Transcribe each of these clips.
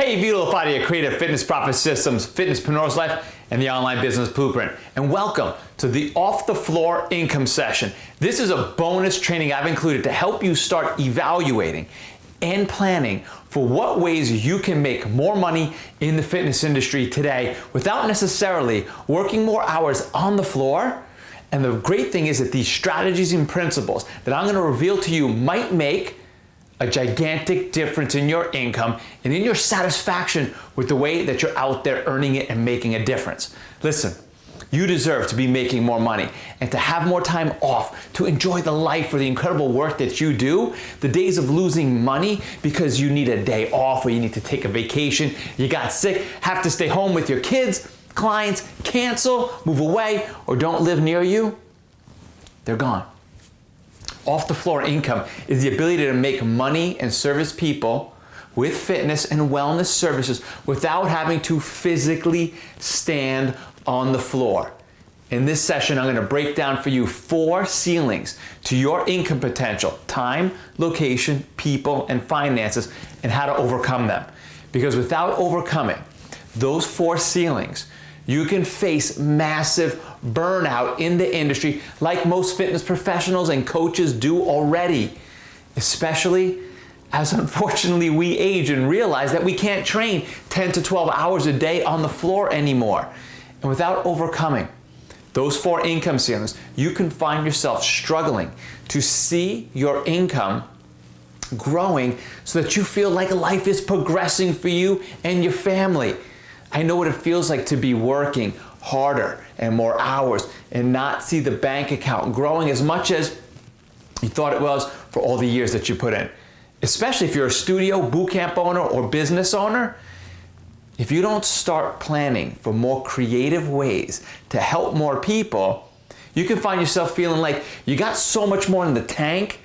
Hey, Vito LaFata, your creative fitness profit systems, Fitnesspreneur's life, and the online business blueprint. And welcome to the off the floor income session. This is a bonus training I've included to help you start evaluating and planning for what ways you can make more money in the fitness industry today without necessarily working more hours on the floor. And the great thing is that these strategies and principles that I'm going to reveal to you might make a gigantic difference in your income and in your satisfaction with the way that you're out there earning it and making a difference. Listen, you deserve to be making more money and to have more time off to enjoy the life or the incredible work that you do. The days of losing money because you need a day off or you need to take a vacation, you got sick, have to stay home with your kids, clients, cancel, move away, or don't live near you, they're gone. Off the floor income is the ability to make money and service people with fitness and wellness services without having to physically stand on the floor. In this session, I'm going to break down for you 4 ceilings to your income potential: time, location, people, and finances, and how to overcome them. Because without overcoming those 4 ceilings, you can face massive burnout in the industry like most fitness professionals and coaches do already, especially as unfortunately we age and realize that we can't train 10 to 12 hours a day on the floor anymore. And without overcoming those 4 income ceilings, you can find yourself struggling to see your income growing so that you feel like life is progressing for you and your family. I know what it feels like to be working harder and more hours and not see the bank account growing as much as you thought it was for all the years that you put in. Especially if you're a studio, boot camp owner, or business owner. If you don't start planning for more creative ways to help more people, you can find yourself feeling like you got so much more in the tank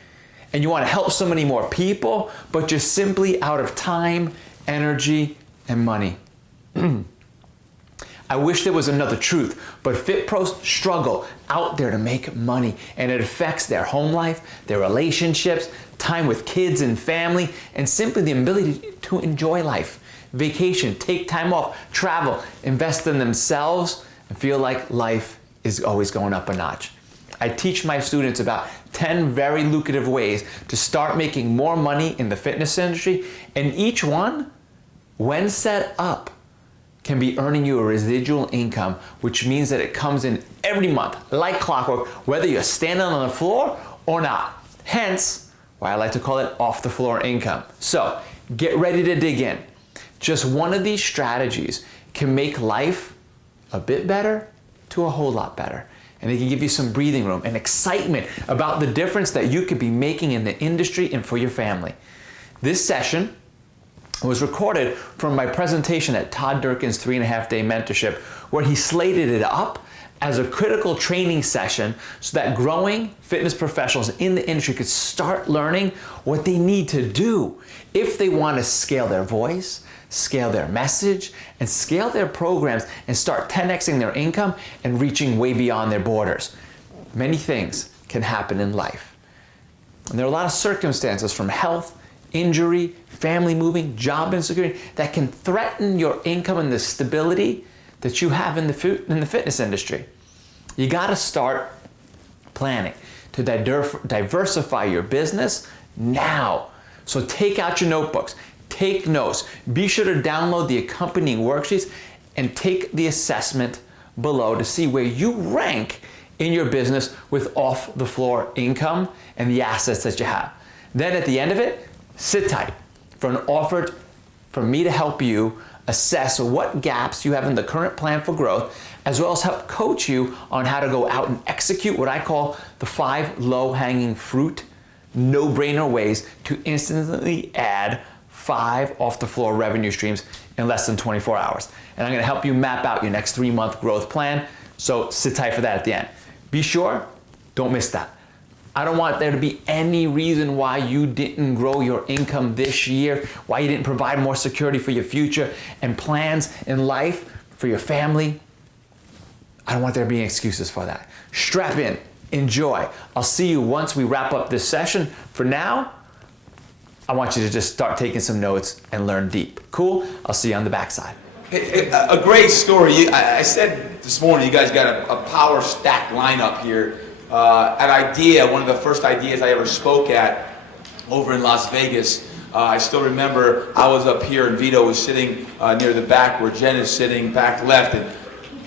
and you want to help so many more people, but you're simply out of time, energy, and money. I wish there was another truth, but fit pros struggle out there to make money, and it affects their home life, their relationships, time with kids and family, and simply the ability to enjoy life, vacation, take time off, travel, invest in themselves, and feel like life is always going up a notch. I teach my students about 10 very lucrative ways to start making more money in the fitness industry, and each one, when set up, can be earning you a residual income, which means that it comes in every month like clockwork, whether you're standing on the floor or not. Hence, why I like to call it off the floor income. So get ready to dig in. Just one of these strategies can make life a bit better to a whole lot better. And it can give you some breathing room and excitement about the difference that you could be making in the industry and for your family. This session was recorded from my presentation at Todd Durkin's 3.5-day mentorship, where he slated it up as a critical training session so that growing fitness professionals in the industry could start learning what they need to do if they want to scale their voice, scale their message, and scale their programs and start 10xing their income and reaching way beyond their borders. Many things can happen in life. And there are a lot of circumstances, from health, injury, family moving, job insecurity, that can threaten your income and the stability that you have in the fitness industry. You got to start planning to diversify your business now. So take out your notebooks, take notes, be sure to download the accompanying worksheets and take the assessment below to see where you rank in your business with off the floor income and the assets that you have. Then at the end of it, sit tight for an offer from me to help you assess what gaps you have in the current plan for growth, as well as help coach you on how to go out and execute what I call the 5 low-hanging fruit, no-brainer ways to instantly add 5 off-the-floor revenue streams in less than 24 hours. And I'm going to help you map out your next 3-month growth plan, so sit tight for that at the end. Be sure, don't miss that. I don't want there to be any reason why you didn't grow your income this year, why you didn't provide more security for your future and plans in life for your family. I don't want there to be any excuses for that. Strap in, enjoy. I'll see you once we wrap up this session. For now, I want you to just start taking some notes and learn deep. Cool? I'll see you on the backside. A great story. I said this morning, you guys got a power stack lineup here. At IDEA, one of the first ideas I ever spoke at over in Las Vegas, I still remember I was up here and Vito was sitting near the back where Jen is sitting, back left, and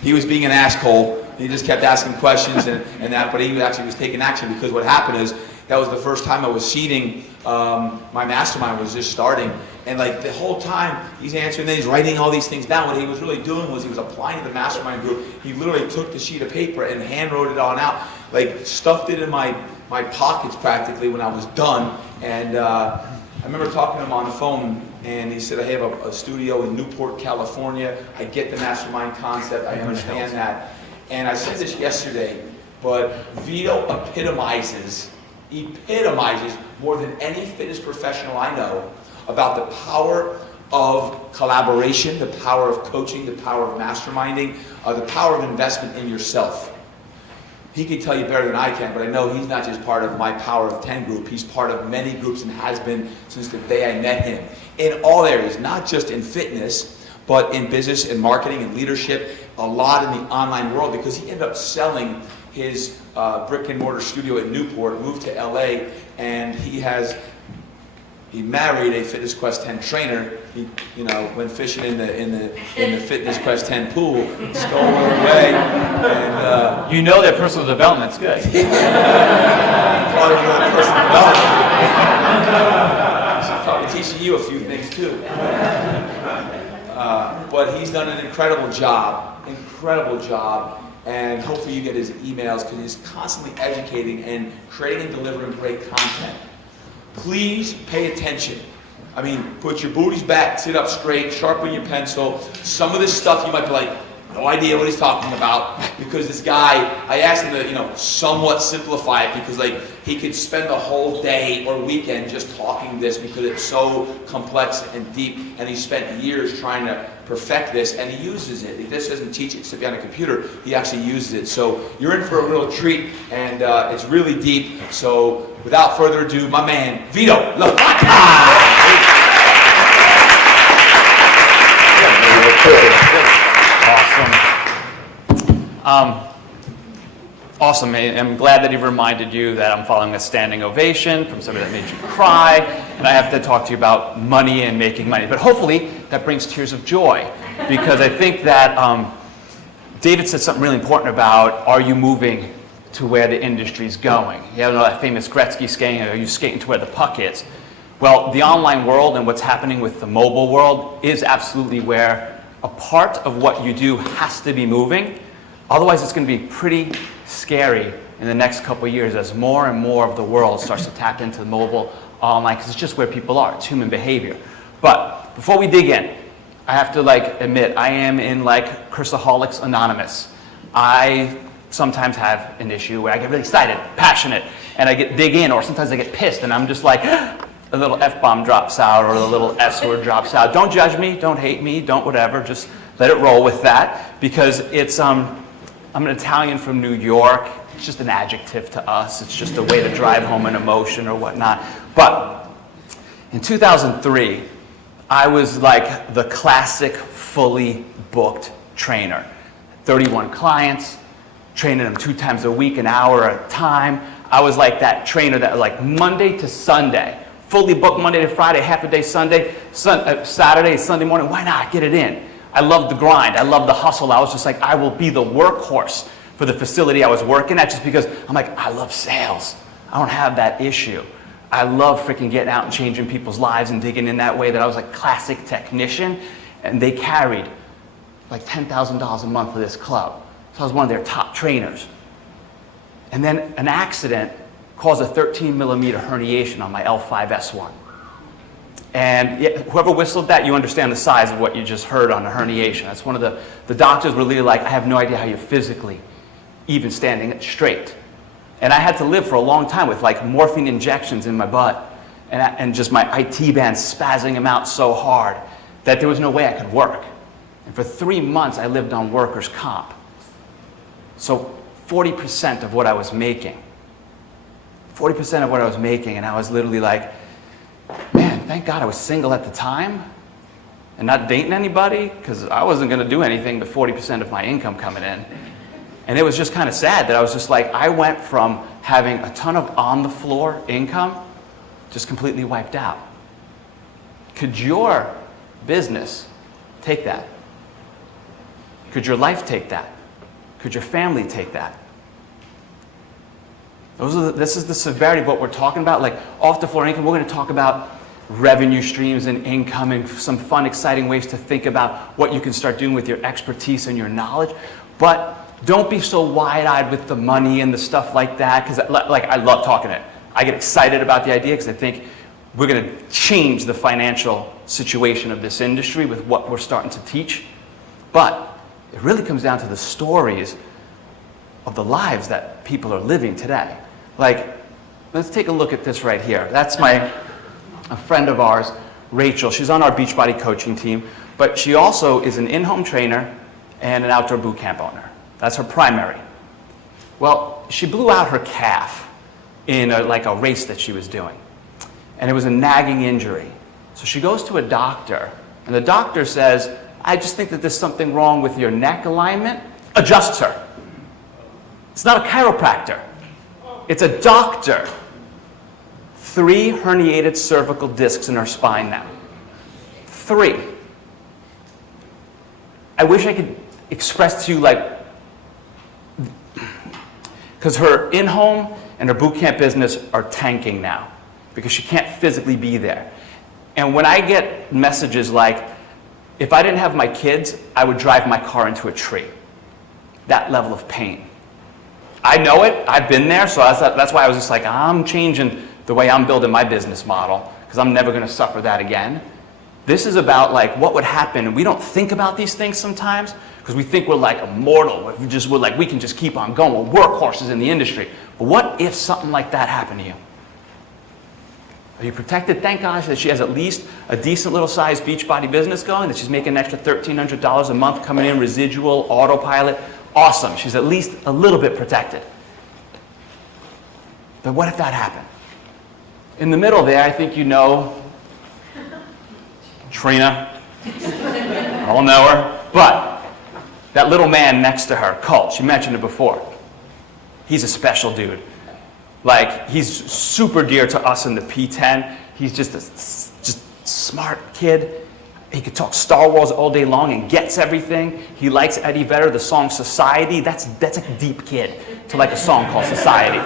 he was being an asshole. He just kept asking questions and that, but he actually was taking action, because what happened is that was the first time I was seating. My mastermind was just starting, and like the whole time he's answering, then he's writing all these things down. What he was really doing was he was applying to the mastermind group. He literally took the sheet of paper and hand wrote it on out, like stuffed it in my pockets practically when I was done. And I remember talking to him on the phone, and he said, I have a studio in Newport, California. I get the mastermind concept. I understand that. And I said this yesterday, but Vito epitomizes more than any fitness professional I know about the power of collaboration, the power of coaching, the power of masterminding, the power of investment in yourself. He can tell you better than I can, but I know he's not just part of my Power of 10 group. He's part of many groups and has been since the day I met him. In all areas, not just in fitness, but in business and marketing and leadership, a lot in the online world, because he ended up selling his brick and mortar studio in Newport, moved to LA, and he married a Fitness Quest 10 trainer. He, went fishing in the Fitness Quest 10 pool, stole her away, and You know that personal development's good. part of the personal development. She's probably teaching you a few things too. But he's done an incredible job, and hopefully you get his emails, because he's constantly educating and creating and delivering great content. Please pay attention. I mean, put your booties back, sit up straight, sharpen your pencil. Some of this stuff you might be like, no idea what he's talking about, because this guy, I asked him to, somewhat simplify it, because like he could spend the whole day or weekend just talking this, because it's so complex and deep, and he spent years trying to perfect this, and he uses it. He just doesn't teach it to be on a computer. He actually uses it. So you're in for a real treat, and it's really deep. So without further ado, my man, Vito LaFata! Awesome. I'm glad that he reminded you that I'm following a standing ovation from somebody that made you cry, and I have to talk to you about money and making money. But hopefully that brings tears of joy, because I think that David said something really important about, are you moving to where the industry's going? You know that famous Gretzky skating, are you skating to where the puck is? Well, the online world and what's happening with the mobile world is absolutely where a part of what you do has to be moving. Otherwise, it's going to be pretty scary in the next couple of years as more and more of the world starts to tap into the mobile online, because it's just where people are. It's human behavior. But before we dig in, I have to admit, I am in Cursaholics Anonymous. I sometimes have an issue where I get really excited, passionate, and I dig in, or sometimes I get pissed, and I'm just like, a little F-bomb drops out, or the little S word drops out. Don't judge me, don't hate me, don't whatever, just let it roll with that, because it's, I'm an Italian from New York. It's just an adjective to us. It's just a way to drive home an emotion or whatnot. But in 2003, I was like the classic fully booked trainer. 31 clients, training them 2 times a week, an hour at a time. I was like that trainer that Monday to Sunday, fully booked Monday to Friday, half a day Sunday, Saturday, Sunday morning. Why not? Get it in. I loved the grind. I loved the hustle. I was just like, I will be the workhorse for the facility I was working at, just because I'm like, I love sales. I don't have that issue. I love freaking getting out and changing people's lives and digging in that way, that I was a classic technician, and they carried like $10,000 a month for this club. So I was one of their top trainers. And then an accident caused a 13-millimeter herniation on my L5-S1. And whoever whistled that, you understand the size of what you just heard on the herniation. That's one of the doctors were really like, I have no idea how you're physically even standing straight. And I had to live for a long time with morphine injections in my butt, and just my IT band spazzing them out so hard that there was no way I could work. And for 3 months, I lived on workers' comp. So 40% of what I was making, and I was literally like, man, thank God I was single at the time and not dating anybody, because I wasn't going to do anything but 40% of my income coming in. And it was just kind of sad that I was just like, I went from having a ton of on-the-floor income just completely wiped out. Could your business take that? Could your life take that? Could your family take that? This is the severity of what we're talking about. Like off-the-floor income, we're going to talk about revenue streams and income and some fun, exciting ways to think about what you can start doing with your expertise and your knowledge. But don't be so wide-eyed with the money and the stuff like that, because like I love talking it. I get excited about the idea because I think we're going to change the financial situation of this industry with what we're starting to teach. But it really comes down to the stories of the lives that people are living today. Like, let's take a look at this right here. That's a friend of ours, Rachel. She's on our Beachbody coaching team, but she also is an in-home trainer and an outdoor boot camp owner. That's her primary. Well, she blew out her calf in a race that she was doing, and it was a nagging injury. So she goes to a doctor, and the doctor says, I just think that there's something wrong with your neck alignment. Adjusts her. It's not a chiropractor. It's a doctor. 3 herniated cervical discs in her spine now. 3. I wish I could express to you because her in-home and her boot camp business are tanking now because she can't physically be there. And when I get messages like, if I didn't have my kids, I would drive my car into a tree. That level of pain. I know it, I've been there, so that's why I was just like, I'm changing the way I'm building my business model, because I'm never going to suffer that again. This is about what would happen, and we don't think about these things sometimes, because we think we're immortal, we can just keep on going, we're workhorses in the industry. But what if something like that happened to you? Are you protected? Thank God that she has at least a decent little sized Beachbody business going, that she's making an extra $1,300 a month coming in, residual, autopilot. Awesome. She's at least a little bit protected. But what if that happened? In the middle there, I think you know Trina. I'll know her. But that little man next to her, Colt, she mentioned it before. He's a special dude. He's super dear to us in the P10. He's just a smart kid. He could talk Star Wars all day long and gets everything. He likes Eddie Vedder, the song Society. That's a deep kid to a song called Society.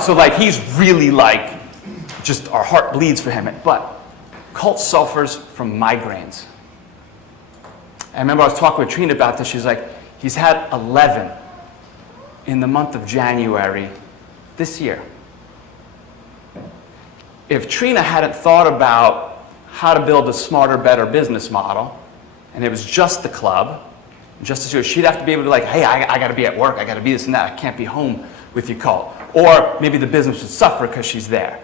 So he's really just our heart bleeds for him. But Colt suffers from migraines. I remember I was talking with Trina about this. She's like, he's had 11 in the month of January this year. If Trina hadn't thought about how to build a smarter, better business model, and it was just the club, just as she'd have to be able to hey, I got to be at work, I got to be this and that, I can't be home with you, Colt. Or maybe the business would suffer because she's there.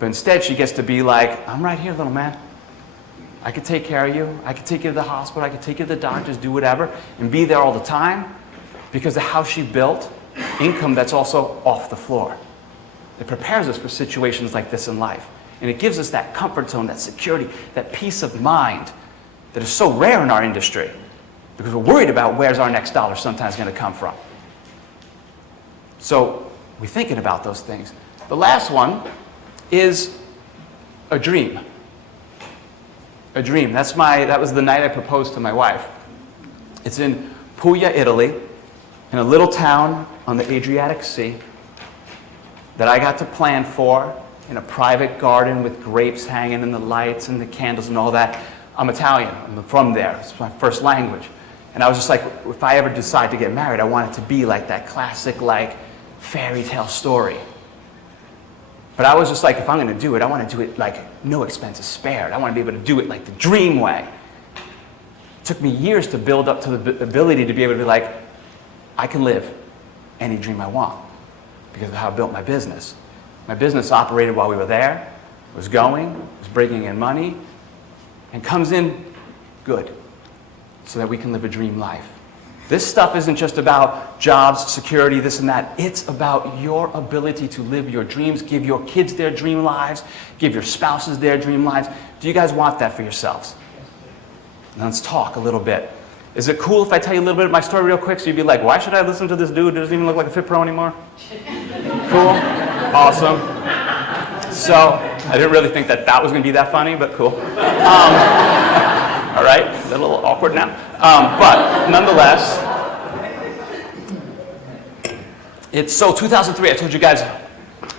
But instead, she gets to be I'm right here, little man. I could take care of you. I could take you to the hospital. I could take you to the doctors, do whatever, and be there all the time because of how she built income that's also off the floor. It prepares us for situations like this in life. And it gives us that comfort zone, that security, that peace of mind that is so rare in our industry because we're worried about where's our next dollar sometimes going to come from. So we're thinking about those things. The last one is a dream. A dream. That was the night I proposed to my wife. It's in Puglia, Italy, in a little town on the Adriatic Sea that I got to plan for in a private garden with grapes hanging and the lights and the candles and all that. I'm Italian. I'm from there. It's my first language. And I was just if I ever decide to get married, I want it to be that classic, fairy tale story. But I was just if I'm going to do it, I want to do it no expenses spared. I want to be able to do it the dream way. It took me years to build up to the ability to be able to be I can live any dream I want because of how I built my business. My business operated while we were there, was going, was bringing in money, and comes in good so that we can live a dream life. This stuff isn't just about jobs, security, this and that. It's about your ability to live your dreams, give your kids their dream lives, give your spouses their dream lives. Do you guys want that for yourselves? Now let's talk a little bit. Is it cool if I tell you a little bit of my story real quick so you'd be like, why should I listen to this dude who doesn't even look like a Fit Pro anymore? Cool? Awesome. So, I didn't really think that that was going to be that funny, but cool. All right, is that a little awkward now? But nonetheless, it's so 2003, I told you guys,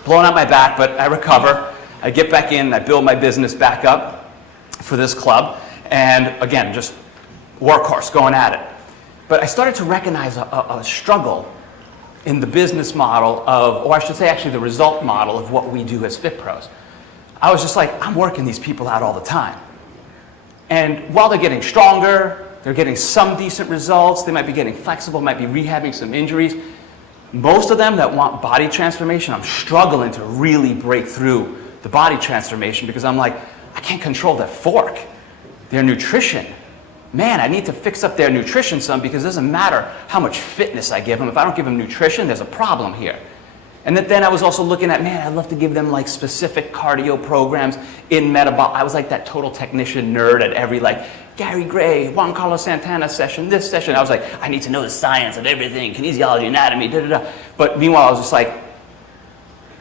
blowing out my back, but I recover. I get back in, I build my business back up for this club, and again, just workhorse, going at it. But I started to recognize a struggle in the business model of, or I should say actually the result model of what we do as Fit Pros. I was just like, I'm working these people out all the time. And while they're getting stronger, they're getting some decent results, they might be getting flexible, might be rehabbing some injuries. Most of them that want body transformation, I'm struggling to really break through the body transformation because I'm like, I can't control their fork, their nutrition. Man, I need to fix up their nutrition some because it doesn't matter how much fitness I give them. If I don't give them nutrition, there's a problem here. And then I was also looking at, man, I'd love to give them like specific cardio programs in metabolic. I was like that total technician nerd at every like Gary Gray, Juan Carlos Santana session, this session. I was like, I need to know the science of everything, kinesiology, anatomy, da da da. But meanwhile, I was just like,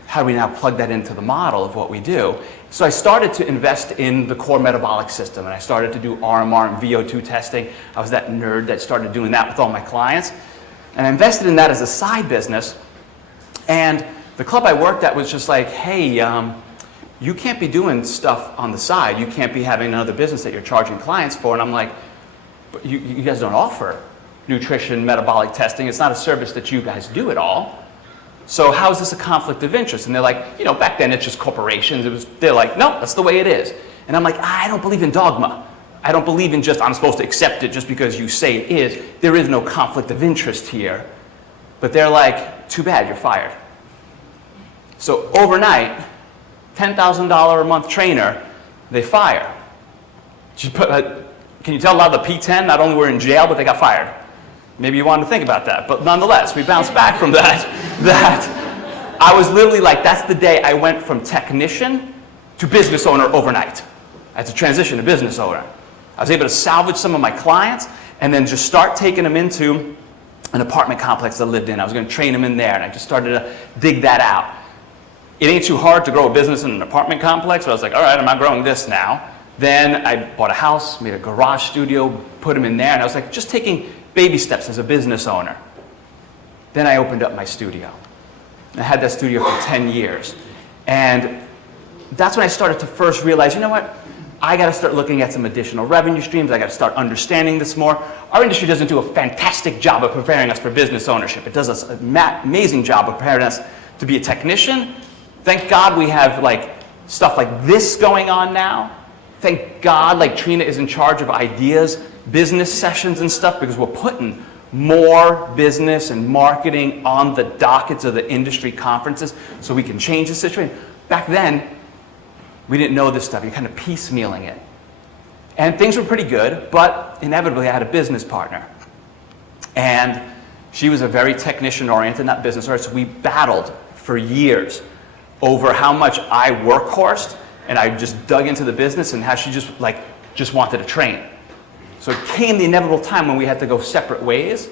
how do we now plug that into the model of what we do? So I started to invest in the core metabolic system, and I started to do RMR and VO2 testing. I was that nerd that started doing that with all my clients. And I invested in that as a side business. And the club I worked at was just like, hey, you can't be doing stuff on the side. You can't be having another business that you're charging clients for. And I'm like, but you guys don't offer nutrition, metabolic testing. It's not a service that you guys do at all. So how is this a conflict of interest? And they're like, you know, back then it's just corporations. They're like, no, that's the way it is. And I'm like, I don't believe in dogma. I don't believe in just, I'm supposed to accept it just because you say it is. There is no conflict of interest here. But they're like, too bad, you're fired. So overnight, $10,000 a month trainer, they fire. Can you tell a lot of the P10 not only were in jail, but they got fired? Maybe you wanted to think about that. But nonetheless, we bounced back from that. I was literally like, that's the day I went from technician to business owner overnight. I had to transition to business owner. I was able to salvage some of my clients and then just start taking them into an apartment complex I lived in. I was going to train them in there, and I just started to dig that out. It ain't too hard to grow a business in an apartment complex, but I was like, all right, I'm not growing this now. Then I bought a house, made a garage studio, put them in there, and I was like, just taking baby steps as a business owner. Then I opened up my studio. I had that studio for 10 years. And that's when I started to first realize, you know what? I got to start looking at some additional revenue streams. I got to start understanding this more. Our industry doesn't do a fantastic job of preparing us for business ownership. It does an amazing job of preparing us to be a technician. Thank God we have like stuff like this going on now. Thank God like Trina is in charge of ideas, business sessions and stuff, because we're putting more business and marketing on the dockets of the industry conferences so we can change the situation. Back then, we didn't know this stuff. You're kind of piecemealing it. And things were pretty good, but inevitably I had a business partner. And she was a very technician-oriented, not business-oriented, so we battled for years over how much I workhorsed and I just dug into the business and how she just wanted to train. So it came the inevitable time when we had to go separate ways.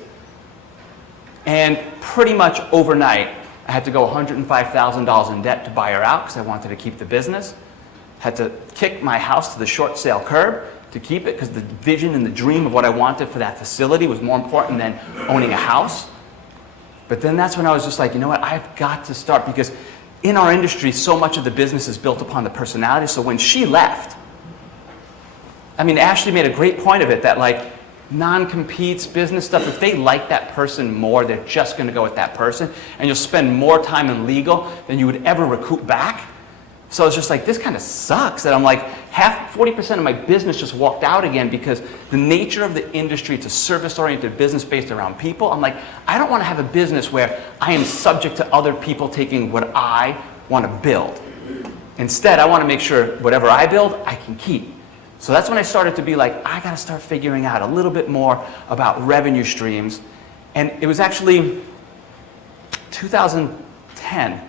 And pretty much overnight, I had to go $105,000 in debt to buy her out because I wanted to keep the business. Had to kick my house to the short sale curb to keep it because the vision and the dream of what I wanted for that facility was more important than owning a house. But then that's when I was just like, you know what, I've got to start, because in our industry, so much of the business is built upon the personality. So when she left, I mean, Ashley made a great point of it that like non-competes, business stuff, if they like that person more, they're just going to go with that person, and you'll spend more time in legal than you would ever recoup back. So it's just like, this kind of sucks that I'm like, 40% of my business just walked out again because the nature of the industry, it's a service-oriented business based around people. I'm like, I don't want to have a business where I am subject to other people taking what I want to build. Instead, I want to make sure whatever I build, I can keep. So that's when I started to be like, I got to start figuring out a little bit more about revenue streams. And it was actually 2010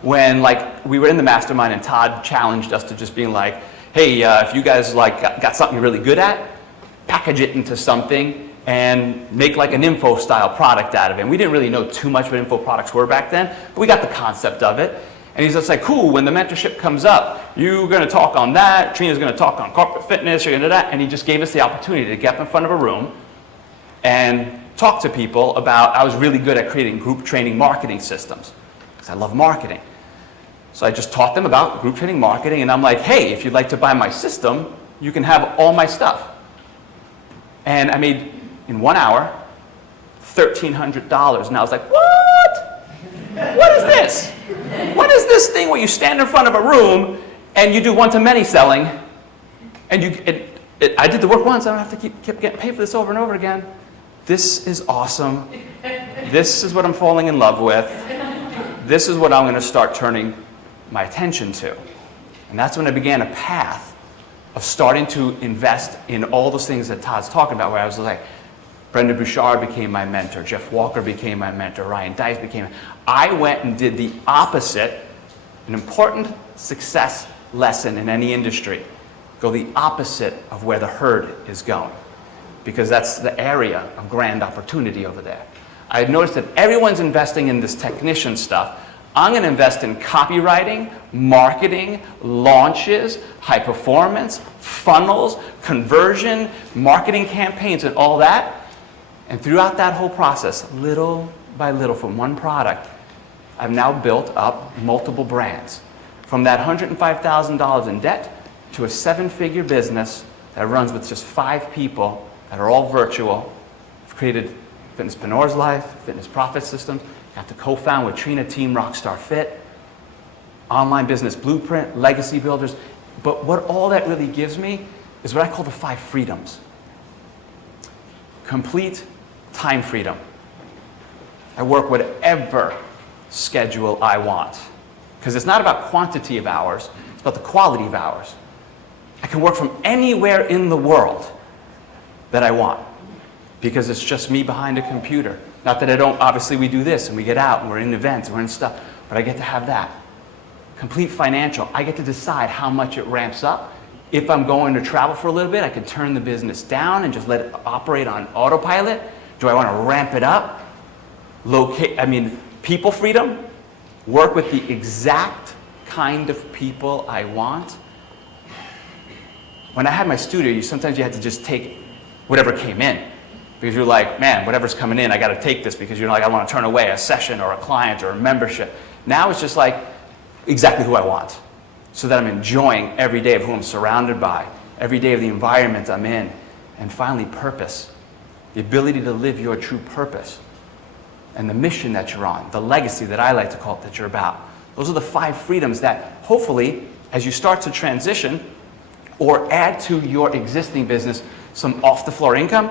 when we were in the mastermind and Todd challenged us to just being like, hey, if you guys got something you're really good at, package it into something and make like an info style product out of it. And we didn't really know too much what info products were back then, but we got the concept of it. And he's just like, cool, when the mentorship comes up, you're going to talk on that, Trina's going to talk on corporate fitness, you're going to do that. And he just gave us the opportunity to get up in front of a room and talk to people about, I was really good at creating group training marketing systems, because I love marketing. So I just taught them about group training marketing, and I'm like, hey, if you'd like to buy my system, you can have all my stuff. And I made, in 1 hour, $1,300. And I was like, what? What is this? What is this thing where you stand in front of a room and you do one-to-many selling, and I did the work once, I don't have to keep getting paid for this over and over again. This is awesome. This is what I'm falling in love with. This is what I'm going to start turning my attention to. And that's when I began a path of starting to invest in all those things that Todd's talking about, where I was like, Brendan Bouchard became my mentor, Jeff Walker became my mentor, Ryan Dice became. I went and did the opposite, an important success lesson in any industry. Go the opposite of where the herd is going, because that's the area of grand opportunity over there. I had noticed that everyone's investing in this technician stuff. I'm going to invest in copywriting, marketing, launches, high performance, funnels, conversion, marketing campaigns, and all that. And throughout that whole process, little by little, from one product, I've now built up multiple brands. From that $105,000 in debt to a 7-figure business that runs with just 5 people that are all virtual. I've created Fitnesspreneur's Life, Fitness Profit System, got to co-found with Trina Team Rockstar Fit, Online Business Blueprint, Legacy Builders. But what all that really gives me is what I call the 5 freedoms. Complete time freedom. I work whatever schedule I want, because it's not about quantity of hours, it's about the quality of hours. I can work from anywhere in the world that I want, because it's just me behind a computer. Not that I don't, obviously we do this and we get out and we're in events and we're in stuff, but I get to have that. Complete financial. I get to decide how much it ramps up. If I'm going to travel for a little bit, I can turn the business down and just let it operate on autopilot. Do I want to ramp it up? People freedom. Work with the exact kind of people I want. When I had my studio, sometimes you had to just take whatever came in. Because you're like, man, whatever's coming in, I got to take this, because you're like, I want to turn away a session or a client or a membership. Now it's just like exactly who I want, so that I'm enjoying every day of who I'm surrounded by, every day of the environment I'm in, and finally purpose, the ability to live your true purpose, and the mission that you're on, the legacy that I like to call it that you're about. Those are the 5 freedoms that hopefully, as you start to transition or add to your existing business some off-the-floor income,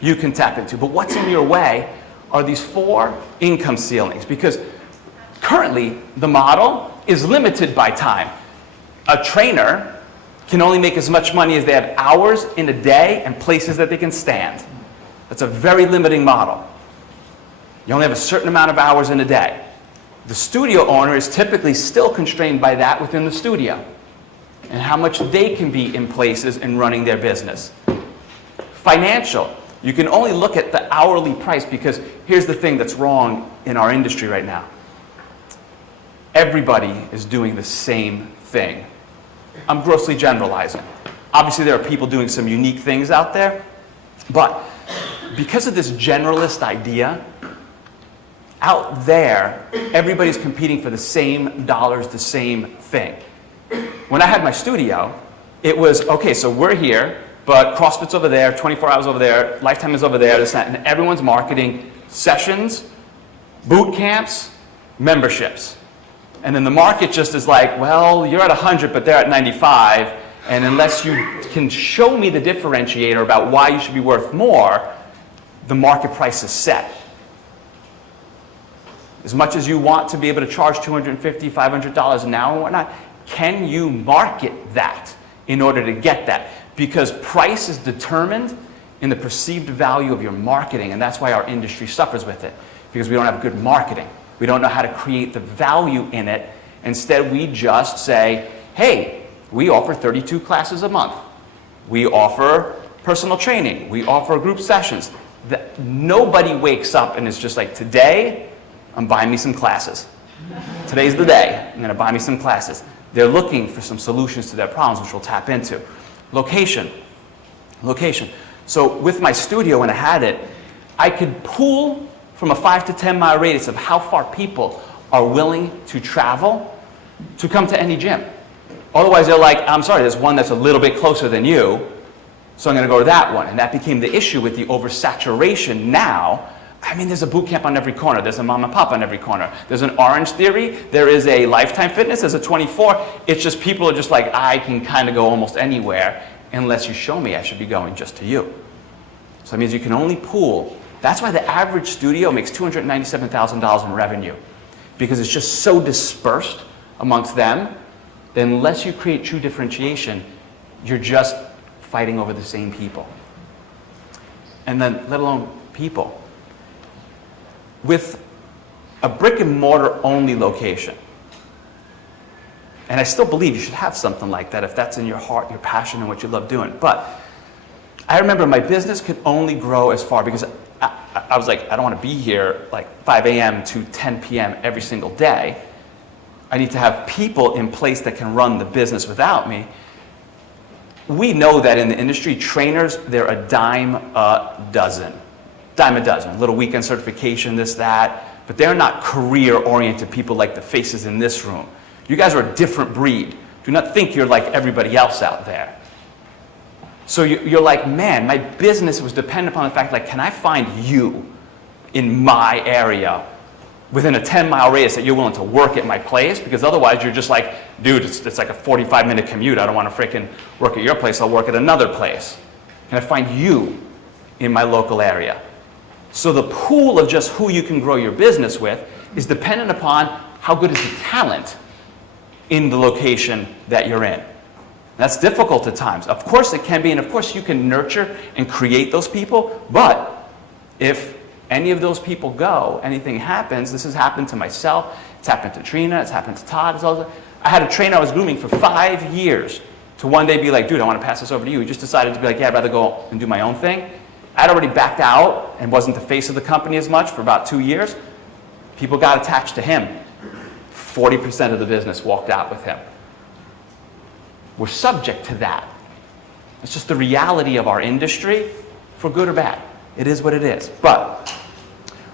you can tap into. But what's in your way are these 4 income ceilings, because currently the model is limited by time. A trainer can only make as much money as they have hours in a day and places that they can stand. That's a very limiting model. You only have a certain amount of hours in a day. The studio owner is typically still constrained by that within the studio and how much they can be in places and running their business. Financial. You can only look at the hourly price, because here's the thing that's wrong in our industry right now. Everybody is doing the same thing. I'm grossly generalizing. Obviously, there are people doing some unique things out there, but because of this generalist idea, out there, everybody's competing for the same dollars, the same thing. When I had my studio, it was, okay, so we're here, but CrossFit's over there, 24 hours over there, Lifetime is over there, this, that, and everyone's marketing sessions, boot camps, memberships. And then the market just is like, well, you're at 100, but they're at 95, and unless you can show me the differentiator about why you should be worth more, the market price is set. As much as you want to be able to charge $250, $500 an hour and whatnot, can you market that in order to get that? because price is determined in the perceived value of your marketing, and that's why our industry suffers with it, because we don't have good marketing. We don't know how to create the value in it. Instead, we just say, hey, we offer 32 classes a month. We offer personal training. We offer group sessions. Nobody wakes up and is just like, today, I'm buying me some classes. Today's the day. I'm going to buy me some classes. They're looking for some solutions to their problems, which we'll tap into. Location. So with my studio, when I had it, I could pull from a 5 to 10 mile radius of how far people are willing to travel to come to any gym. Otherwise, they're like, I'm sorry, there's one that's a little bit closer than you, so I'm going to go to that one. And that became the issue with the oversaturation now. I mean, there's a boot camp on every corner. There's a mom and pop on every corner. There's an Orange Theory. There is a Lifetime Fitness. There's a 24. It's just people are just like, I can kind of go almost anywhere unless you show me I should be going just to you. So that means you can only pool. That's why the average studio makes $297,000 in revenue, because it's just so dispersed amongst them that unless you create true differentiation, you're just fighting over the same people. And then, let alone people. With a brick and mortar only location, and I still believe you should have something like that if that's in your heart, your passion, and what you love doing. But I remember my business could only grow as far because I was like, I don't want to be here like 5 a.m. to 10 p.m. every single day. I need to have people in place that can run the business without me. We know that in the industry, trainers, they're a dime a dozen. Dime a dozen. Little weekend certification, this, that. But they're not career-oriented people like the faces in this room. You guys are a different breed. Do not think you're like everybody else out there. So you're like, man, my business was dependent upon the fact, like, can I find you in my area within a 10-mile radius that you're willing to work at my place? Because otherwise you're just like, dude, it's like a 45-minute commute. I don't want to freaking work at your place. I'll work at another place. Can I find you in my local area? So the pool of just who you can grow your business with is dependent upon how good is the talent in the location that you're in. That's difficult at times. Of course it can be, and of course you can nurture and create those people, but if any of those people go, anything happens, this has happened to myself, it's happened to Trina, it's happened to Todd. I had a trainer I was grooming for 5 years to one day be like, dude, I want to pass this over to you. He just decided to be like, yeah, I'd rather go and do my own thing. I'd already backed out and wasn't the face of the company as much for about 2 years. People got attached to him. 40% of the business walked out with him. We're subject to that. It's just the reality of our industry, for good or bad. It is what it is. But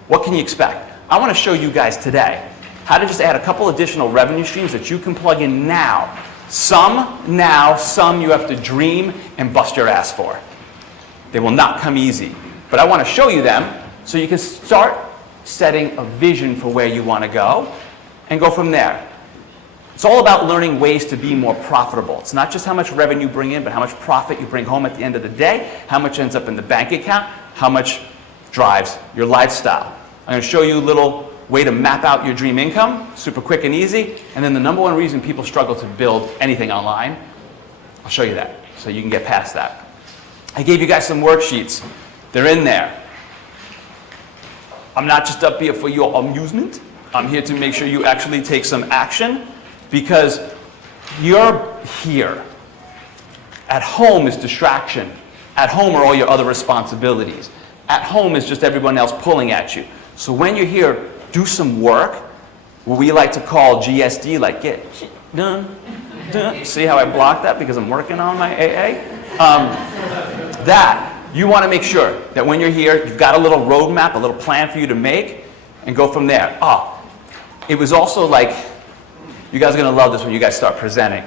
what can you expect? I want to show you guys today how to just add a couple additional revenue streams that you can plug in now. Some you have to dream and bust your ass for. They will not come easy. But I want to show you them so you can start setting a vision for where you want to go and go from there. It's all about learning ways to be more profitable. It's not just how much revenue you bring in, but how much profit you bring home at the end of the day, how much ends up in the bank account, how much drives your lifestyle. I'm going to show you a little way to map out your dream income, super quick and easy, and then the number one reason people struggle to build anything online, I'll show you that so you can get past that. I gave you guys some worksheets. They're in there. I'm not just up here for your amusement. I'm here to make sure you actually take some action, because you're here. At home is distraction. At home are all your other responsibilities. At home is just everyone else pulling at you. So when you're here, do some work, what we like to call GSD, like get shit done. See how I blocked that because I'm working on my AA? That, you want to make sure that when you're here, you've got a little roadmap, a little plan for you to make, and go from there. It was also like, you guys are going to love this when you guys start presenting.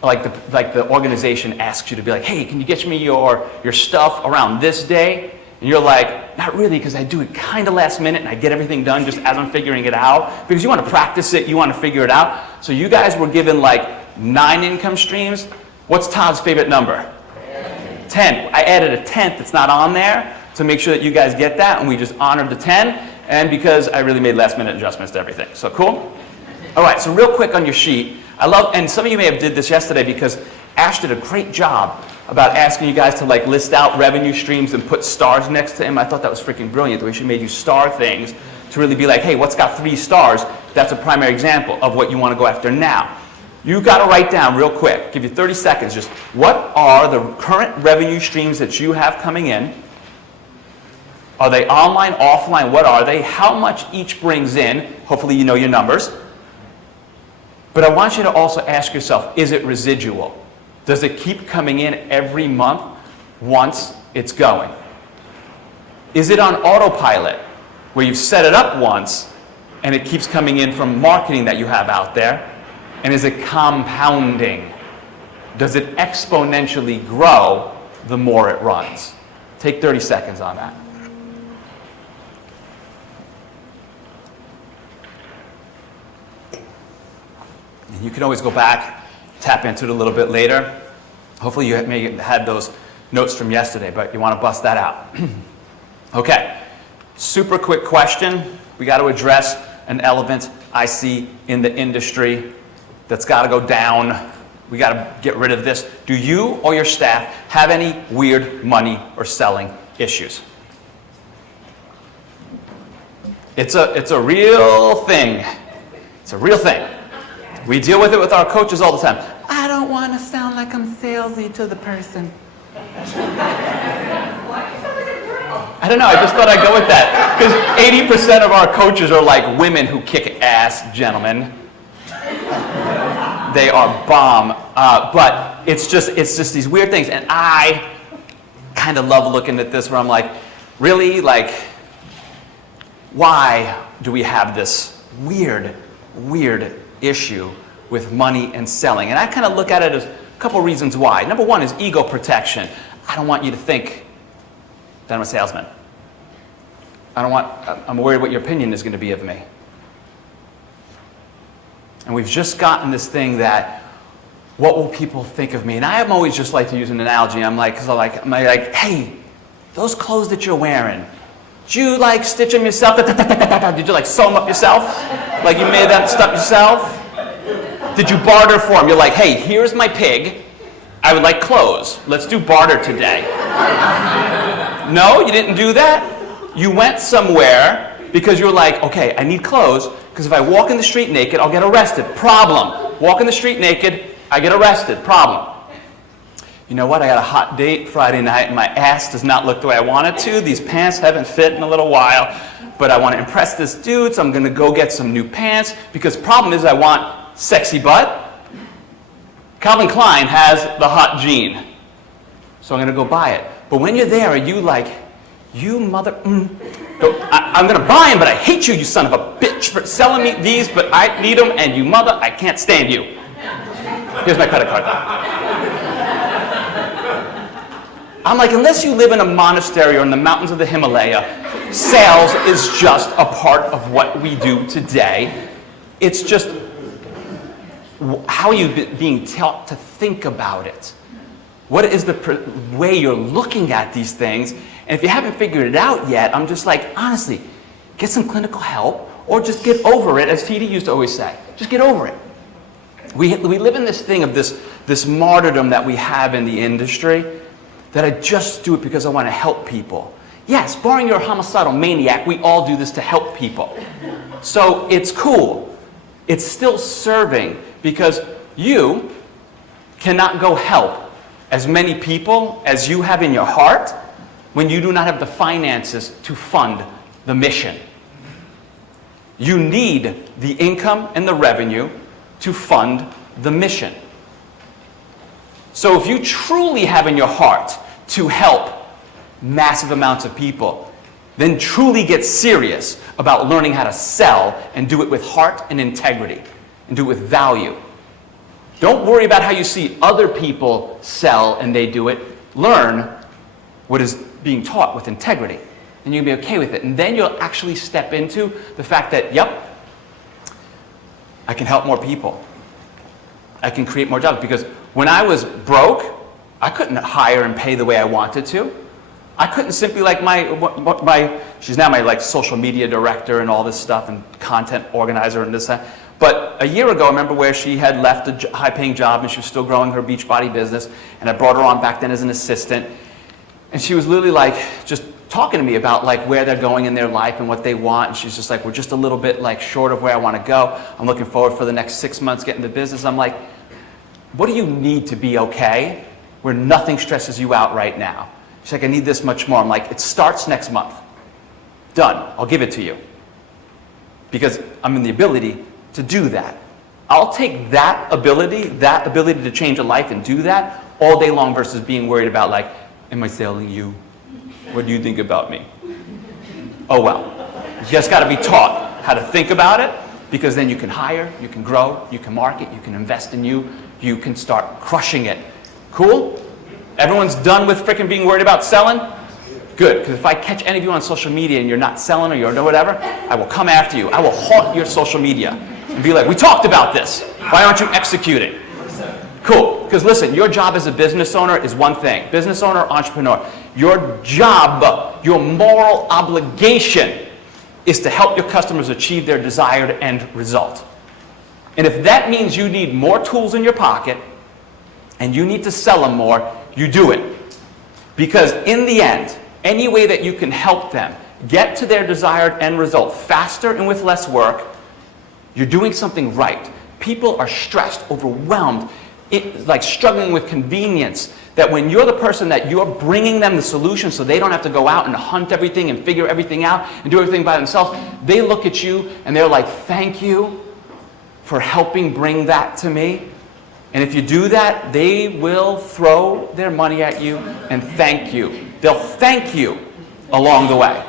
Like the organization asks you to be like, hey, can you get me your stuff around this day? And you're like, not really, because I do it kind of last minute and I get everything done just as I'm figuring it out. Because you want to practice it, you want to figure it out. So you guys were given like 9 income streams. What's Todd's favorite number? 10. I added a 10th that's not on there to make sure that you guys get that, and we just honored the 10. And because I really made last minute adjustments to everything. So cool? All right, so real quick on your sheet. I love, and some of you may have did this yesterday because Ash did a great job about asking you guys to like list out revenue streams and put stars next to them. I thought that was freaking brilliant, the way she made you star things to really be like, hey, what's got 3 stars? That's a primary example of what you want to go after now. You've got to write down real quick, give you 30 seconds, just what are the current revenue streams that you have coming in? Are they online, offline? What are they? How much each brings in? Hopefully you know your numbers. But I want you to also ask yourself, is it residual? Does it keep coming in every month once it's going? Is it on autopilot, where you've set it up once and it keeps coming in from marketing that you have out there? And is it compounding? Does it exponentially grow the more it runs? Take 30 seconds on that. And you can always go back, tap into it a little bit later. Hopefully you may have had those notes from yesterday, but you want to bust that out. Okay, super quick question. We got to address an elephant I see in the industry that's got to go down. We got to get rid of this. Do you or your staff have any weird money or selling issues? It's a real thing. It's a real thing. We deal with it with our coaches all the time. I don't want to sound like I'm salesy to the person. I don't know, I just thought I'd go with that. Because 80% of our coaches are like women who kick ass, gentlemen. They are bomb. But it's just these weird things. And I kind of love looking at this where I'm like, really? Like, why do we have this weird issue with money and selling? And I kind of look at it as a couple reasons why. Number one is ego protection. I don't want you to think that I'm a salesman. I'm worried what your opinion is going to be of me. And we've just gotten this thing that, what will people think of me? And I am always just like to use an analogy. I'm like, hey, those clothes that you're wearing, did you like stitch them yourself? Did you like sew them up yourself? Like you made that stuff yourself? Did you barter for them? You're like, hey, here's my pig. I would like clothes. Let's do barter today. No, you didn't do that. You went somewhere because you were like, okay, I need clothes because if I walk in the street naked, I'll get arrested. Problem. Walk in the street naked, I get arrested. Problem. You know what? I got a hot date Friday night and my ass does not look the way I want it to. These pants haven't fit in a little while, but I want to impress this dude, so I'm going to go get some new pants because problem is I want sexy butt. Calvin Klein has the hot jean, so I'm going to go buy it. But when you're there, are you like, you mother... I'm going to buy them, but I hate you, you son of a bitch, for selling me these, but I need them, and you mother, I can't stand you. Here's my credit card. I'm like, unless you live in a monastery or in the mountains of the Himalaya, sales is just a part of what we do today. It's just how are you being taught to think about it? What is the way you're looking at these things? And if you haven't figured it out yet, I'm just like, honestly, get some clinical help or just get over it, as TD used to always say. Just get over it. We live in this thing of this martyrdom that we have in the industry, that I just do it because I want to help people. Yes, barring you're a homicidal maniac, we all do this to help people. So it's cool. It's still serving because you cannot go help as many people as you have in your heart when you do not have the finances to fund the mission. You need the income and the revenue to fund the mission. So if you truly have in your heart to help massive amounts of people, then truly get serious about learning how to sell and do it with heart and integrity and do it with value. Don't worry about how you see other people sell and they do it. Learn what is being taught with integrity, and you'll be okay with it. And then you'll actually step into the fact that, yep, I can help more people. I can create more jobs. Because when I was broke, I couldn't hire and pay the way I wanted to. I couldn't simply like she's now my like social media director and all this stuff and content organizer and this, that. But a year ago, I remember where she had left a high-paying job and she was still growing her Beachbody business, and I brought her on back then as an assistant, and she was literally like just talking to me about like where they're going in their life and what they want, and she's just like, we're just a little bit like short of where I want to go. I'm looking forward for the next 6 months getting the business. I'm like, what do you need to be okay where nothing stresses you out right now? She's like, I need this much more. I'm like, it starts next month. Done. I'll give it to you. Because I'm in the ability to do that. I'll take that ability to change a life and do that all day long versus being worried about like, am I selling you? What do you think about me? Oh well. You just got to be taught how to think about it, because then you can hire, you can grow, you can market, you can invest in you, you can start crushing it. Cool? Everyone's done with freaking being worried about selling? Good, because if I catch any of you on social media and you're not selling or you're no whatever, I will come after you. I will haunt your social media and be like, we talked about this. Why aren't you executing? Cool, because listen, your job as a business owner is one thing. Business owner, entrepreneur. Your job, your moral obligation is to help your customers achieve their desired end result. And if that means you need more tools in your pocket and you need to sell them more, you do it. Because in the end, any way that you can help them get to their desired end result faster and with less work, you're doing something right. People are stressed, overwhelmed, like struggling with convenience, that when you're the person that you're bringing them the solution so they don't have to go out and hunt everything and figure everything out and do everything by themselves, they look at you and they're like, thank you for helping bring that to me. And if you do that, they will throw their money at you and thank you. They'll thank you along the way.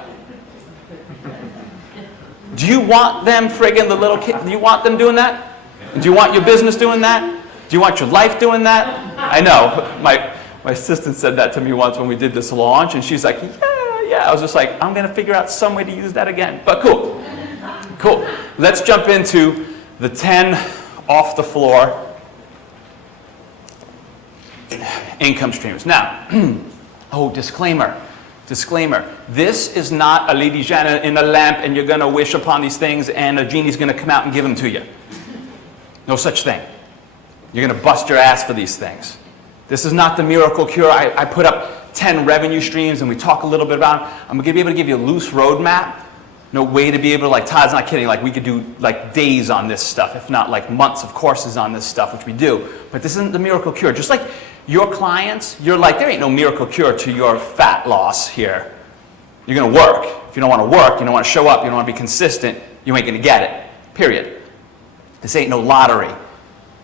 Do you want them friggin' the little kid? Do you want them doing that? Do you want your business doing that? Do you want your life doing that? I know. My assistant said that to me once when we did this launch, and she's like, yeah. I was just like, I'm going to figure out some way to use that again. But cool. Cool. Let's jump into the 10 off the floor income streams. Now, disclaimer. This is not a Lady Janet in a lamp and you're going to wish upon these things and a genie's going to come out and give them to you. No such thing. You're going to bust your ass for these things. This is not the miracle cure. I put up 10 revenue streams and we talk a little bit about it. I'm going to be able to give you a loose roadmap. No way to be able to, like, Todd's not kidding, like we could do like days on this stuff, if not like months of courses on this stuff, which we do. But this isn't the miracle cure. Just like your clients, you're like, there ain't no miracle cure to your fat loss here. You're going to work. If you don't want to work, you don't want to show up, you don't want to be consistent, you ain't going to get it. Period. This ain't no lottery.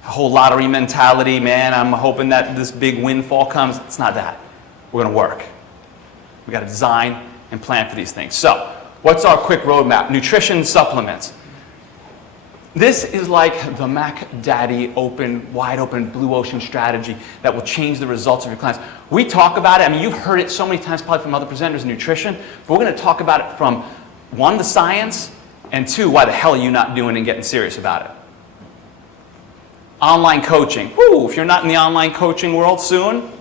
A whole lottery mentality, man, I'm hoping that this big windfall comes. It's not that. We're going to work. We got to design and plan for these things. So, what's our quick roadmap? Nutrition supplements. This is like the Mac Daddy wide open blue ocean strategy that will change the results of your clients. We talk about it. I mean, you've heard it so many times probably from other presenters in nutrition, but we're going to talk about it from 1, the science, and 2, why the hell are you not doing and getting serious about it? Online coaching. Woo, if you're not in the online coaching world soon,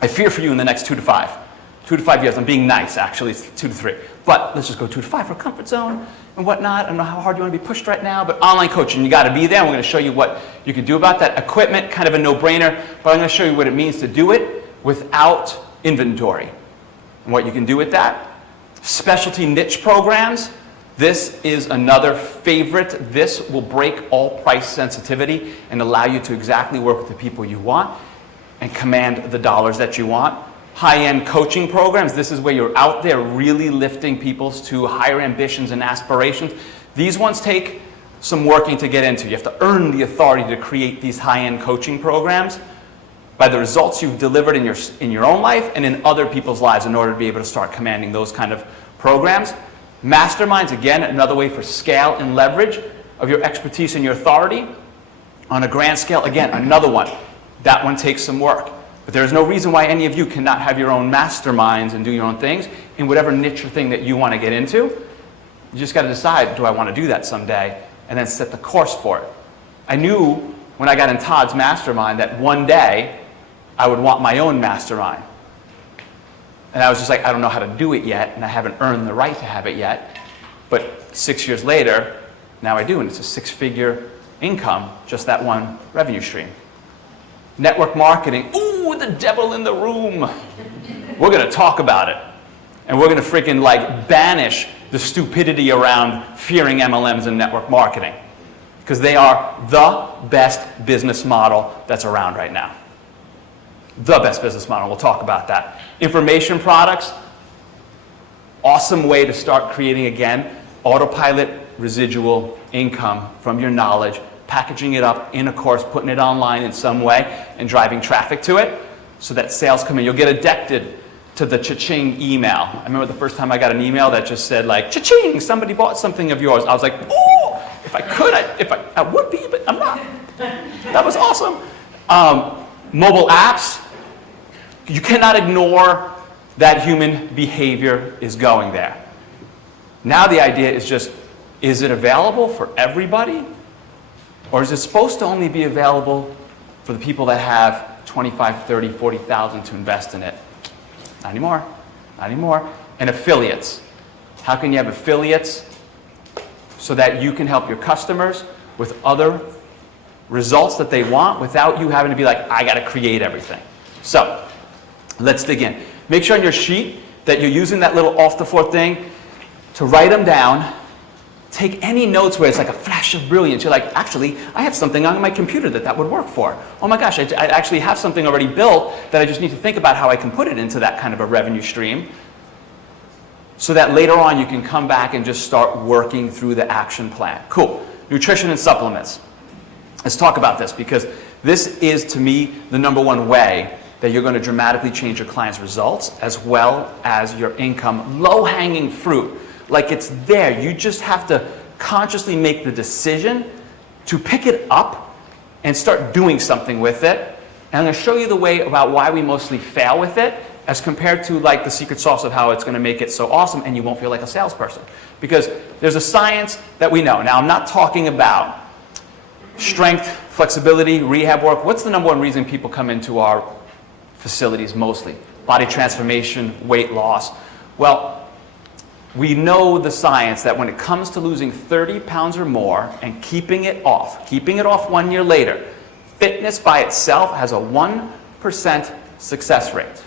I fear for you in the next 2 to 5. 2 to 5 years. I'm being nice, actually. It's 2 to 3. But let's just go 2 to 5 for a comfort zone and whatnot. I don't know how hard you want to be pushed right now, but online coaching, you got to be there. And we're going to show you what you can do about that. Equipment, kind of a no-brainer, but I'm going to show you what it means to do it without inventory and what you can do with that. Specialty niche programs. This is another favorite. This will break all price sensitivity and allow you to exactly work with the people you want and command the dollars that you want. High-end coaching programs. This is where you're out there really lifting people to higher ambitions and aspirations. These ones take some working to get into. You have to earn the authority to create these high-end coaching programs by the results you've delivered in your own life and in other people's lives in order to be able to start commanding those kind of programs. Masterminds, again, another way for scale and leverage of your expertise and your authority. On a grand scale, again, another one. That one takes some work. But there's no reason why any of you cannot have your own masterminds and do your own things in whatever niche or thing that you want to get into. You just got to decide, do I want to do that someday? And then set the course for it. I knew when I got in Todd's mastermind that one day I would want my own mastermind. And I was just like, I don't know how to do it yet, and I haven't earned the right to have it yet. But 6 years later, Now I do, and it's a six-figure income, just that one revenue stream. Network marketing, ooh, the devil in the room. We're gonna talk about it. And we're gonna freaking like banish the stupidity around fearing MLMs and network marketing. Because they are the best business model that's around right now. The best business model, we'll talk about that. Information products, awesome way to start creating, again, autopilot residual income from your knowledge, packaging it up in a course, putting it online in some way, and driving traffic to it so that sales come in. You'll get addicted to the cha-ching email. I remember the first time I got an email that just said like, cha-ching, somebody bought something of yours. I was like, ooh, if I could, I would be, but I'm not. That was awesome. Mobile apps, you cannot ignore that human behavior is going there. Now the idea is just, is it available for everybody? Or is it supposed to only be available for the people that have 25, 30, 40,000 to invest in it? Not anymore, not anymore. And affiliates. How can you have affiliates so that you can help your customers with other results that they want without you having to be like, I gotta create everything. So, let's dig in. Make sure on your sheet that you're using that little off the floor thing to write them down. Take any notes where it's like a flash of brilliance. You're like, actually, I have something on my computer that would work for. Oh my gosh, I actually have something already built that I just need to think about how I can put it into that kind of a revenue stream so that later on you can come back and just start working through the action plan. Cool. Nutrition and supplements. Let's talk about this because this is, to me, the number one way that you're going to dramatically change your clients' results as well as your income. Low-hanging fruit. Like it's there. You just have to consciously make the decision to pick it up and start doing something with it. And I'm going to show you the way about why we mostly fail with it as compared to like the secret sauce of how it's going to make it so awesome and you won't feel like a salesperson. Because there's a science that we know. Now, I'm not talking about strength, flexibility, rehab work. What's the number one reason people come into our facilities mostly? Body transformation, weight loss. Well, we know the science that when it comes to losing 30 pounds or more and keeping it off 1 year later, fitness by itself has a 1% success rate.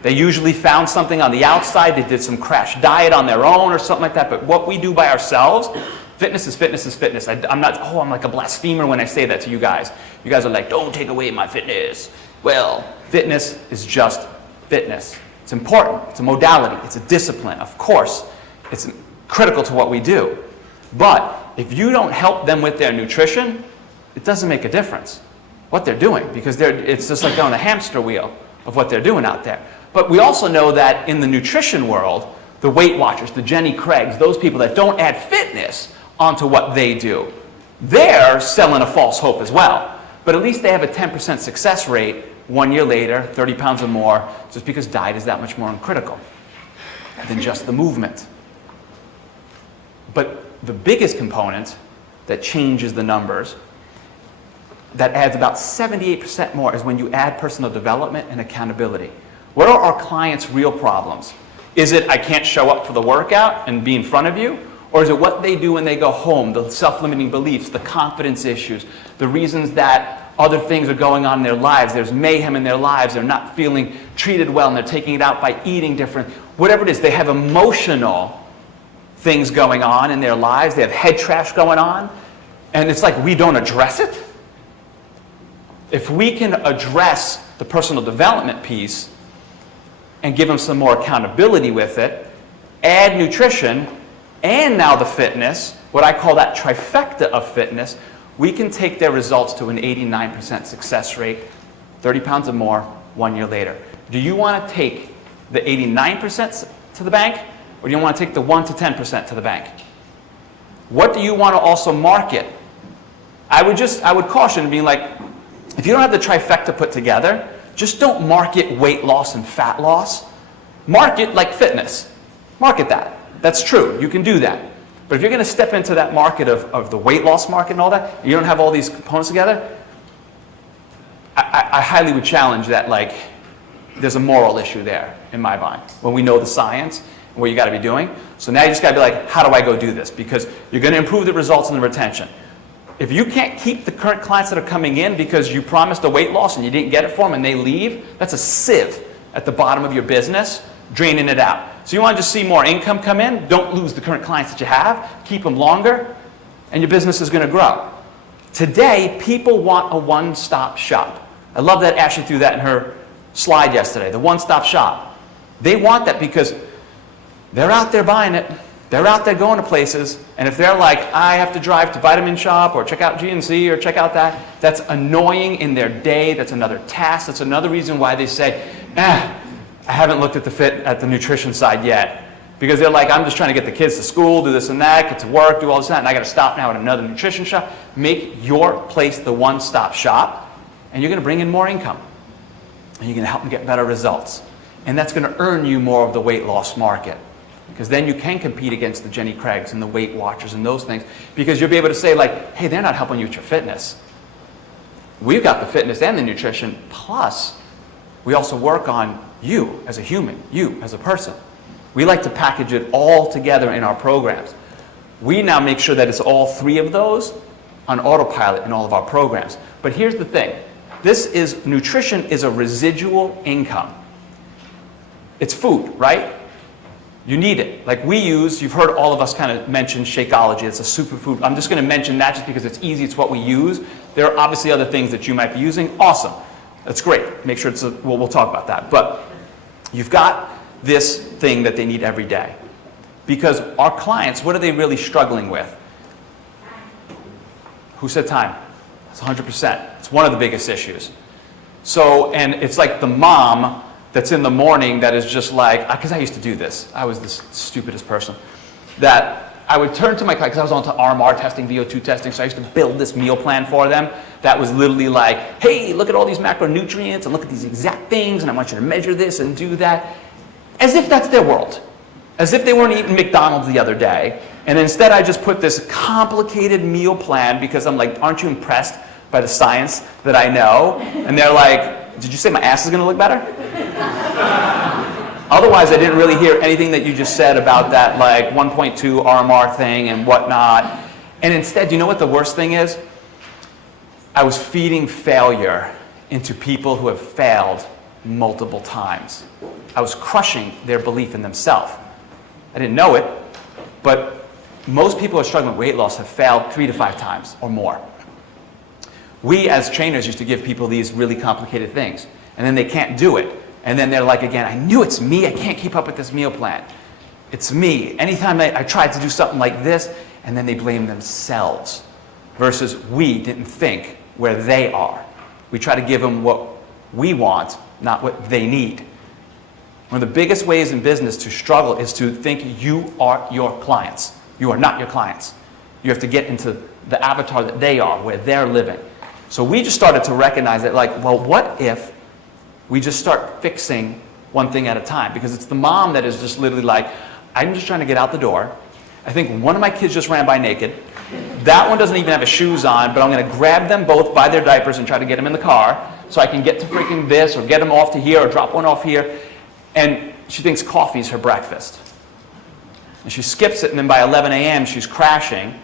They usually found something on the outside, they did some crash diet on their own or something like that, but what we do by ourselves, fitness is fitness is fitness. I'm like a blasphemer when I say that to you guys. You guys are like, don't take away my fitness. Well, fitness is just fitness. It's important, it's a modality, it's a discipline, of course. It's critical to what we do. But if you don't help them with their nutrition, it doesn't make a difference what they're doing because it's just like on the hamster wheel of what they're doing out there. But we also know that in the nutrition world, the Weight Watchers, the Jenny Craigs, those people that don't add fitness onto what they do, they're selling a false hope as well. But at least they have a 10% success rate 1 year later, 30 pounds or more, just because diet is that much more critical than just the movement. But the biggest component that changes the numbers, that adds about 78% more, is when you add personal development and accountability. What are our clients' real problems? Is it I can't show up for the workout and be in front of you? Or is it what they do when they go home, the self-limiting beliefs, the confidence issues, the reasons that other things are going on in their lives, there's mayhem in their lives, they're not feeling treated well and they're taking it out by eating different, whatever it is, they have emotional things going on in their lives, they have head trash going on, and it's like we don't address it. If we can address the personal development piece and give them some more accountability with it, add nutrition, and now the fitness, what I call that trifecta of fitness, we can take their results to an 89% success rate, 30 pounds or more, 1 year later. Do you want to take the 89% to the bank, or do you want to take the 1 to 10% to the bank? What do you want to also market? I would caution being like, if you don't have the trifecta put together, just don't market weight loss and fat loss. Market like fitness. Market that. That's true. You can do that. But if you're going to step into that market of the weight loss market and all that, and you don't have all these components together, I highly would challenge that, like, there's a moral issue there in my mind when we know the science what you got to be doing. So now you just got to be like, how do I go do this? Because you're going to improve the results and the retention. If you can't keep the current clients that are coming in because you promised a weight loss and you didn't get it for them and they leave, that's a sieve at the bottom of your business, draining it out. So you want to just see more income come in, don't lose the current clients that you have, keep them longer, and your business is going to grow. Today, people want a one-stop shop. I love that Ashley threw that in her slide yesterday, the one-stop shop. They want that because they're out there buying it. They're out there going to places, and if they're like, I have to drive to Vitamin Shop or check out GNC or check out that, that's annoying in their day. That's another task. That's another reason why they say, I haven't looked at the nutrition side yet. Because they're like, I'm just trying to get the kids to school, do this and that, get to work, do all this and that, and I got to stop now at another nutrition shop. Make your place the one-stop shop, and you're going to bring in more income. And you're going to help them get better results. And that's going to earn you more of the weight loss market. Because then you can compete against the Jenny Craigs and the Weight Watchers and those things. Because you'll be able to say like, hey, they're not helping you with your fitness. We've got the fitness and the nutrition, plus we also work on you as a human, you as a person. We like to package it all together in our programs. We now make sure that it's all three of those on autopilot in all of our programs. But here's the thing. Nutrition is a residual income. It's food, right? You need it. Like you've heard all of us kind of mention Shakeology. It's a superfood. I'm just going to mention that just because it's easy. It's what we use. There are obviously other things that you might be using. Awesome. That's great. Make sure we'll talk about that. But you've got this thing that they need every day. Because our clients, what are they really struggling with? Who said time? It's 100%. It's one of the biggest issues. So, and it's like the mom that's in the morning that is just like, because I used to do this. I was the stupidest person. That I would turn to my client, because I was on to RMR testing, VO2 testing, so I used to build this meal plan for them that was literally like, hey, look at all these macronutrients and look at these exact things and I want you to measure this and do that. As if that's their world. As if they weren't eating McDonald's the other day. And instead I just put this complicated meal plan because I'm like, aren't you impressed by the science that I know? And they're like, did you say my ass is going to look better? Otherwise, I didn't really hear anything that you just said about that like 1.2 RMR thing and whatnot. And instead, you know what the worst thing is? I was feeding failure into people who have failed multiple times. I was crushing their belief in themselves. I didn't know it, but most people who are struggling with weight loss have failed 3 to 5 times or more. We as trainers used to give people these really complicated things, and then they can't do it. And then they're like, again, I knew it's me. I can't keep up with this meal plan. It's me. Anytime I tried to do something like this, and then they blame themselves. Versus we didn't think where they are. We try to give them what we want, not what they need. One of the biggest ways in business to struggle is to think you are your clients. You are not your clients. You have to get into the avatar that they are, where they're living. So we just started to recognize that, like, well, what if we just start fixing one thing at a time? Because it's the mom that is just literally like, I'm just trying to get out the door. I think one of my kids just ran by naked. That one doesn't even have his shoes on, but I'm going to grab them both by their diapers and try to get them in the car so I can get to freaking this or get them off to here or drop one off here. And she thinks coffee's her breakfast. And she skips it, and then by 11 a.m. she's crashing.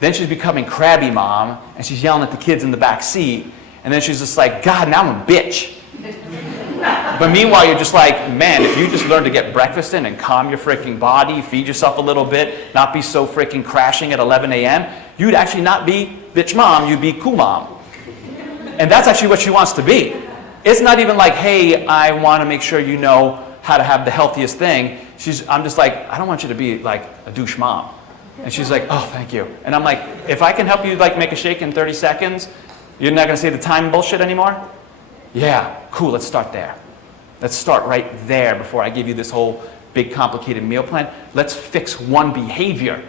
Then she's becoming crabby mom, and she's yelling at the kids in the back seat. And then she's just like, God, now I'm a bitch. But meanwhile, you're just like, man, if you just learn to get breakfast in and calm your freaking body, feed yourself a little bit, not be so freaking crashing at 11 a.m., you'd actually not be bitch mom, you'd be cool mom. And that's actually what she wants to be. It's not even like, hey, I want to make sure you know how to have the healthiest thing. I'm just like, I don't want you to be like a douche mom. And she's like, oh, thank you. And I'm like, if I can help you like make a shake in 30 seconds, you're not going to say the time bullshit anymore? Yeah, cool, let's start there. Let's start right there before I give you this whole big complicated meal plan. Let's fix one behavior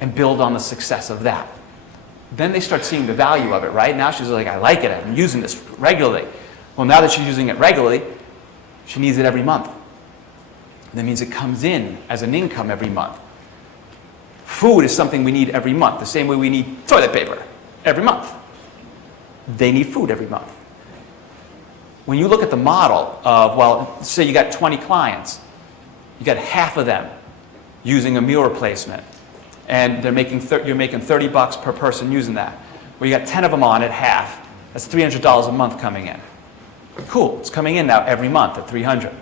and build on the success of that. Then they start seeing the value of it, right? Now she's like, I like it, I'm using this regularly. Well, now that she's using it regularly, she needs it every month. That means it comes in as an income every month. Food is something we need every month, the same way we need toilet paper every month. They need food every month. When you look at the model of, well, say you got 20 clients, You got half of them using a meal replacement, and you're making $30 per person using that. Well, you got 10 of them on at half. That's $300 a month coming in. Cool, it's coming in now every month at $300.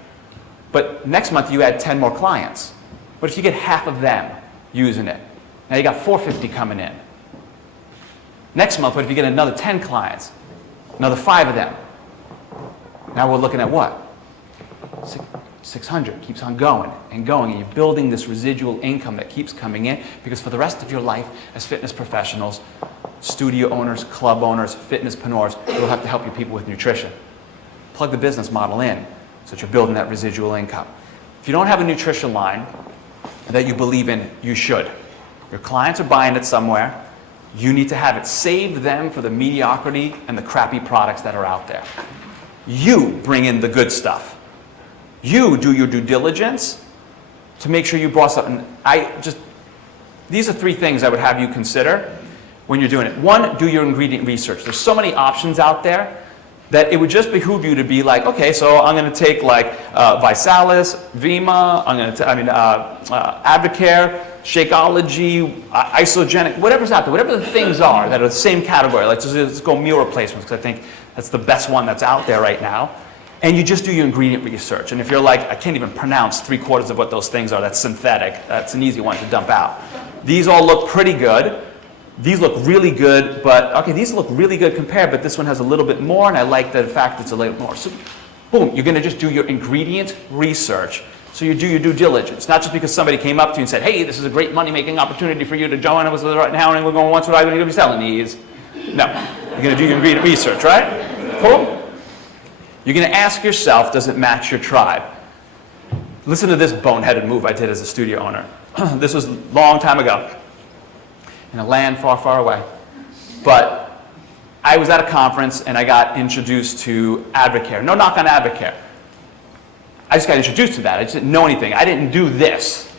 But next month you add 10 more clients. What if you get half of them using it? Now you got $450 coming in. Next month, what if you get another 10 clients? Another 5 of them. Now we're looking at what? 600. Keeps on going and going, and you're building this residual income that keeps coming in, because for the rest of your life as fitness professionals, studio owners, club owners, fitnesspreneurs, you'll have to help your people with nutrition. Plug the business model in so that you're building that residual income. If you don't have a nutrition line that you believe in, you should. Your clients are buying it somewhere. You need to have it. Save them for the mediocrity and the crappy products that are out there. You bring in the good stuff. You do your due diligence to make sure you brought something. These are 3 things I would have you consider when you're doing it. 1, do your ingredient research. There's so many options out there that it would just behoove you to be like, okay, so I'm going to take like Visalis, Vima, Advocare, Shakeology, Isogenic, whatever's out there, whatever the things are that are the same category. Let's go meal replacements, because I think that's the best one that's out there right now. And you just do your ingredient research. And if you're like, I can't even pronounce 3/4 of what those things are, that's synthetic, that's an easy one to dump out. These all look pretty good. These look really good, but okay, these look really good compared, but this one has a little bit more, and I like the fact it's a little more. So, boom, you're going to just do your ingredient research. So you do your due diligence, not just because somebody came up to you and said, hey, this is a great money-making opportunity for you to join us right now, and we're going, what's what I'm going to be selling these? No, you're going to do your ingredient research, right? Cool. You're going to ask yourself, does it match your tribe? Listen to this boneheaded move I did as a studio owner. This was a long time ago, in a land far, far away. But I was at a conference and I got introduced to Advocare. No knock on Advocare. I just got introduced to that. I just didn't know anything. I didn't do this.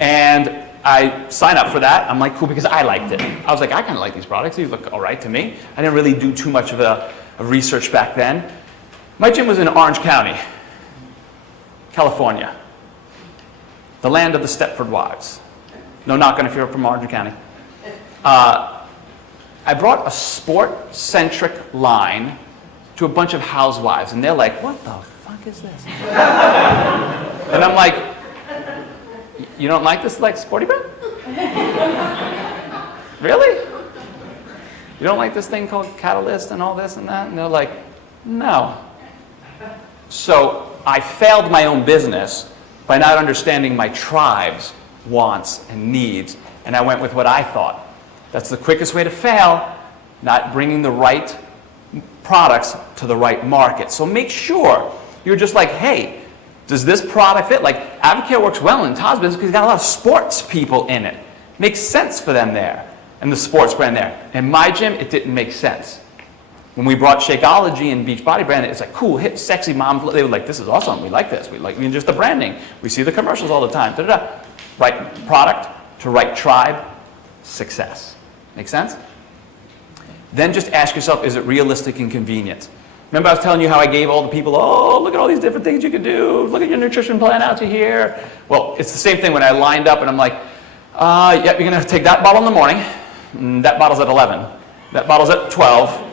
And I signed up for that. I'm like, cool, because I liked it. I was like, I kind of like these products. These look all right to me. I didn't really do too much of a research back then. My gym was in Orange County, California, the land of the Stepford Wives. No knock on if you're from Orange County. I brought a sport-centric line to a bunch of housewives, and they're like, what the fuck is this? And I'm like, you don't like this like sporty brand? Really? You don't like this thing called Catalyst and all this and that? And they're like, no. So I failed my own business by not understanding my tribe's wants and needs, and I went with what I thought. That's the quickest way to fail, not bringing the right products to the right market. So make sure you're just like, hey, does this product fit? Like, Advocare works well in Todd's business because he's got a lot of sports people in it. Makes sense for them there, and the sports brand there. In my gym, it didn't make sense. When we brought Shakeology and Beachbody brand, it's like cool, hip, sexy mom. They were like, this is awesome. We like this. We like just the branding. We see the commercials all the time. Da-da-da. Right product to right tribe, success. Make sense? Then just ask yourself, is it realistic and convenient? Remember I was telling you how I gave all the people, oh, look at all these different things you could do. Look at your nutrition plan out to here. Well, it's the same thing when I lined up and I'm like, yep, you're going to take that bottle in the morning. That bottle's at 11. That bottle's at 12.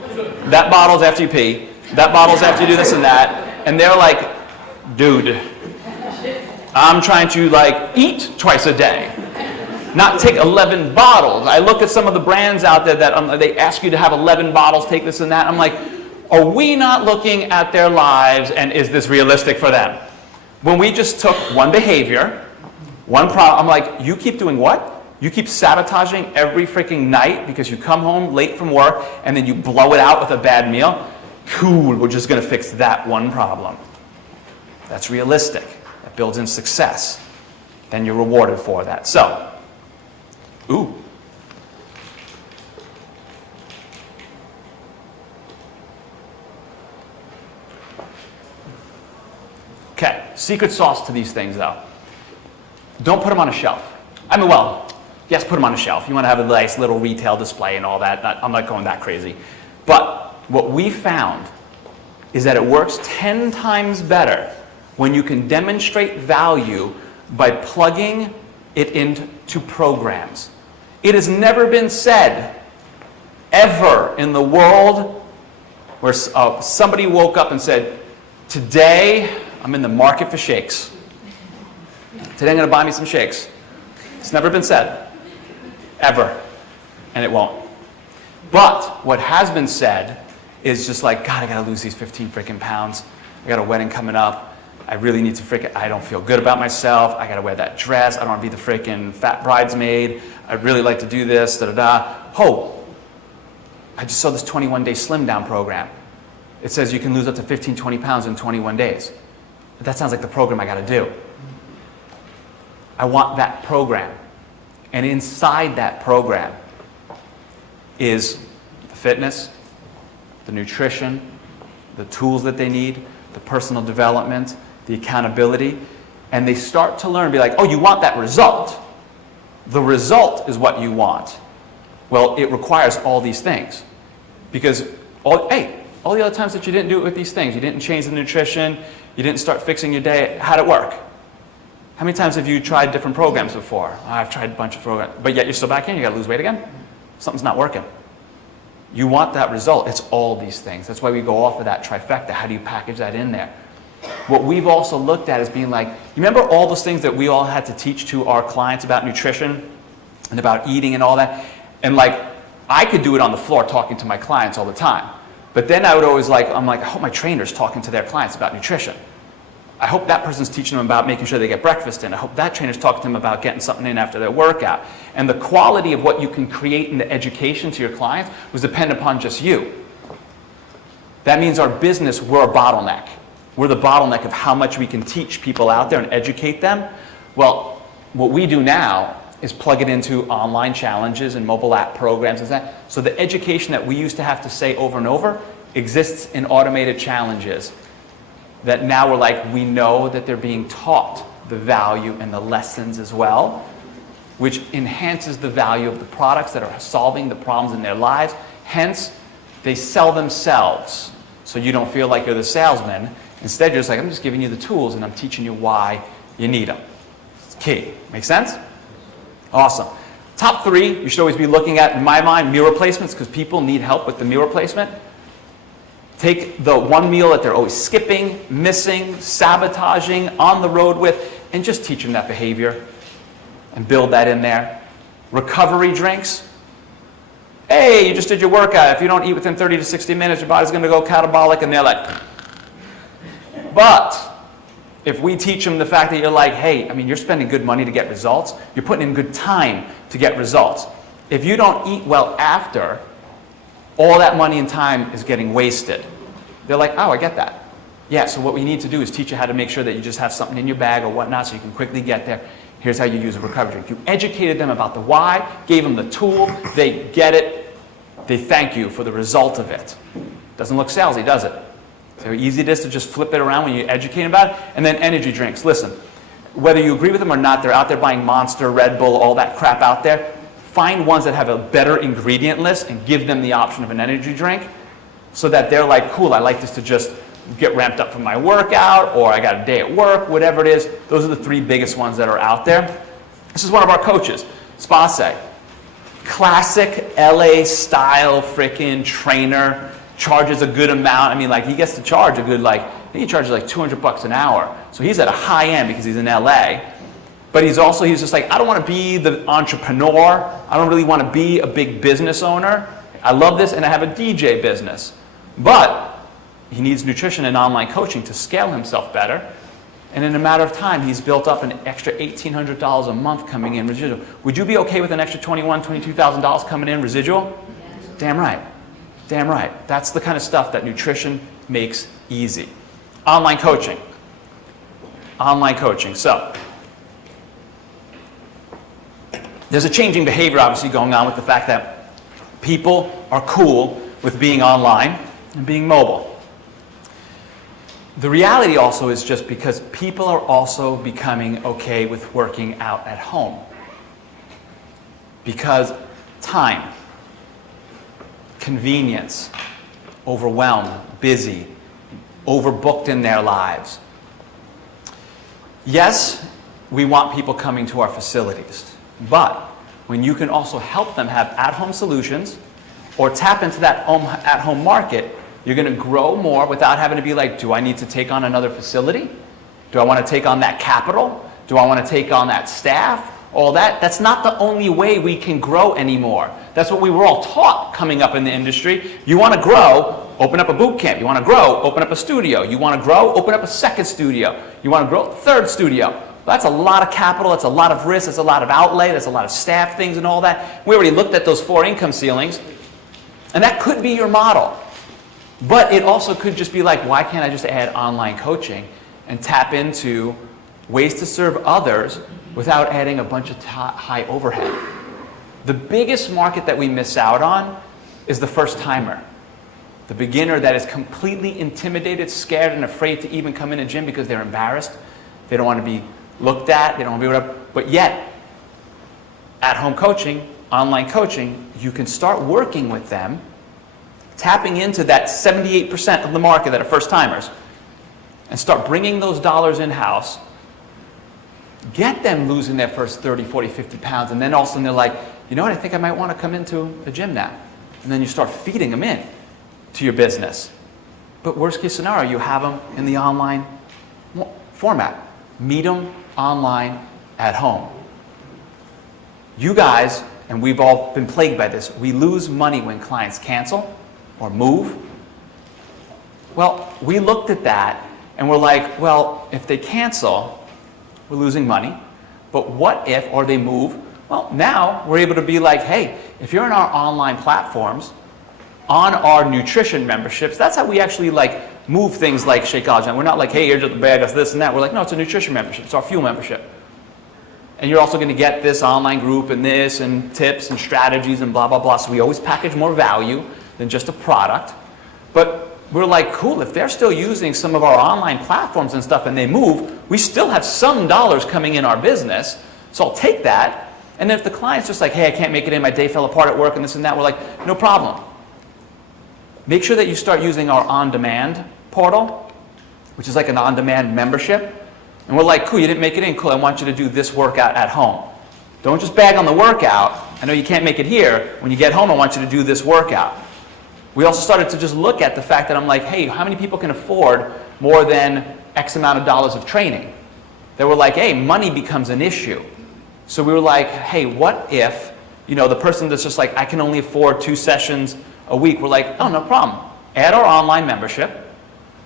That bottle's after you pee. That bottle's after you do this and that. And they're like, dude, I'm trying to like eat twice a day, not take 11 bottles. I look at some of the brands out there that they ask you to have 11 bottles, take this and that. I'm like, are we not looking at their lives and is this realistic for them? When we just took one behavior, one problem, I'm like, you keep doing what? You keep sabotaging every freaking night because you come home late from work and then you blow it out with a bad meal? Cool, we're just going to fix that one problem. That's realistic. That builds in success. Then you're rewarded for that. So, ooh. Okay, secret sauce to these things though. Don't put them on a shelf. I mean, well, yes, put them on a shelf. You want to have a nice little retail display and all that. I'm not going that crazy. But what we found is that it works 10 times better when you can demonstrate value by plugging it into programs. It has never been said ever in the world where somebody woke up and said, today I'm in the market for shakes. Today I'm going to buy me some shakes. It's never been said, ever, and it won't. But what has been said is just like, God, I got to lose these 15 freaking pounds. I got a wedding coming up. I really need to I don't feel good about myself. I got to wear that dress. I don't want to be the freaking fat bridesmaid. I'd really like to do this, da-da-da. Oh, I just saw this 21-day slim down program. It says you can lose up to 15, 20 pounds in 21 days. But that sounds like the program I got to do. I want that program. And inside that program is the fitness, the nutrition, the tools that they need, the personal development, the accountability, and they start to learn, be like, oh, you want that result. The result is what you want. Well, it requires all these things. Because, all the other times that you didn't do it with these things, you didn't change the nutrition, you didn't start fixing your day, how'd it work? How many times have you tried different programs before? Oh, I've tried a bunch of programs, but yet you're still back in, you gotta lose weight again? Something's not working. You want that result, it's all these things. That's why we go off of that trifecta. How do you package that in there? What we've also looked at is being like, you remember all those things that we all had to teach to our clients about nutrition and about eating and all that? And like, I could do it on the floor talking to my clients all the time. But then I would always I hope my trainer's talking to their clients about nutrition. I hope that person's teaching them about making sure they get breakfast in. I hope that trainer's talking to them about getting something in after their workout. And the quality of what you can create in the education to your clients was dependent upon just you. That means our business, we're a bottleneck. We're the bottleneck of how much we can teach people out there and educate them. Well, what we do now is plug it into online challenges and mobile app programs and that. So the education that we used to have to say over and over exists in automated challenges that now we're like, we know that they're being taught the value and the lessons as well, which enhances the value of the products that are solving the problems in their lives. Hence, they sell themselves. So you don't feel like you're the salesman. Instead, you're just like, I'm just giving you the tools and I'm teaching you why you need them. It's key. Make sense? Awesome. Top 3, you should always be looking at, in my mind, meal replacements, because people need help with the meal replacement. Take the one meal that they're always skipping, missing, sabotaging, on the road with, and just teach them that behavior and build that in there. Recovery drinks. Hey, you just did your workout. If you don't eat within 30 to 60 minutes, your body's going to go catabolic, and they're like. But if we teach them the fact that you're like, hey, you're spending good money to get results. You're putting in good time to get results. If you don't eat well after, all that money and time is getting wasted. They're like, oh, I get that. Yeah, so what we need to do is teach you how to make sure that you just have something in your bag or whatnot so you can quickly get there. Here's how you use a recovery drink. You educated them about the why, gave them the tool, they get it, they thank you for the result of it. Doesn't look salesy, does it? So how easy it is to just flip it around when you educate them about it. And then energy drinks. Listen, whether you agree with them or not, they're out there buying Monster, Red Bull, all that crap out there. Find ones that have a better ingredient list and give them the option of an energy drink so that they're like, cool, I like this to just get ramped up for my workout, or I got a day at work, whatever it is. Those are the 3 biggest ones that are out there. This is one of our coaches, Spase. Classic LA style freaking trainer, charges a good amount. He gets to charge a good, I think he charges like $200 an hour. So he's at a high end because he's in LA. But he's just like, I don't want to be the entrepreneur. I don't really want to be a big business owner. I love this and I have a DJ business. But he needs nutrition and online coaching to scale himself better. And in a matter of time, he's built up an extra $1,800 a month coming in residual. Would you be okay with an extra $21,000, $22,000 coming in residual? Yes. Damn right. Damn right. That's the kind of stuff that nutrition makes easy. Online coaching. Online coaching. So, there's a changing behavior obviously going on with the fact that people are cool with being online and being mobile. The reality also is just because people are also becoming okay with working out at home. Because time, convenience, overwhelmed, busy, overbooked in their lives. Yes, we want people coming to our facilities, but when you can also help them have at-home solutions or tap into that at-home market, you're going to grow more without having to be like, do I need to take on another facility? Do I want to take on that capital? Do I want to take on that staff? All that? That's not the only way we can grow anymore. That's what we were all taught coming up in the industry. You want to grow, open up a boot camp. You want to grow, open up a studio. You want to grow, open up a second studio. You want to grow, third studio. That's a lot of capital, that's a lot of risk, that's a lot of outlay, that's a lot of staff things and all that. We already looked at those 4 income ceilings, and that could be your model. But it also could just be like, why can't I just add online coaching and tap into ways to serve others without adding a bunch of high overhead? The biggest market that we miss out on is the first timer. The beginner that is completely intimidated, scared, and afraid to even come in a gym because they're embarrassed. They don't want to be looked at, they don't want to be whatever. But yet, at-home coaching, online coaching, you can start working with them, tapping into that 78% of the market that are first timers, and start bringing those dollars in-house, get them losing their first 30, 40, 50 pounds, and then all of a sudden they're like, you know what, I think I might want to come into a gym now. And then you start feeding them in to your business. But worst case scenario, you have them in the online format. Meet them online at home. You guys, and we've all been plagued by this, we lose money when clients cancel or move. Well, we looked at that and we're like, well, if they cancel, we're losing money. But what if, or they move, well, now we're able to be like, hey, if you're in our online platforms, on our nutrition memberships, that's how we actually like move things like Shakeology. And we're not like, hey, here's the bag of this and that. We're like, no, it's a nutrition membership. It's our fuel membership. And you're also going to get this online group and this and tips and strategies and blah, blah, blah. So we always package more value than just a product. But we're like, cool, if they're still using some of our online platforms and stuff and they move, we still have some dollars coming in our business. So I'll take that. And then if the client's just like, hey, I can't make it in, my day fell apart at work and this and that, we're like, no problem. Make sure that you start using our on-demand portal, which is like an on-demand membership. And we're like, cool, you didn't make it in, cool, I want you to do this workout at home. Don't just bag on the workout. I know you can't make it here. When you get home, I want you to do this workout. We also started to just look at the fact that I'm like, hey, how many people can afford more than X amount of dollars of training? They were like, hey, money becomes an issue. So we were like, hey, what if, the person that's just like, I can only afford 2 sessions a week, we're like, oh, no problem. Add our online membership,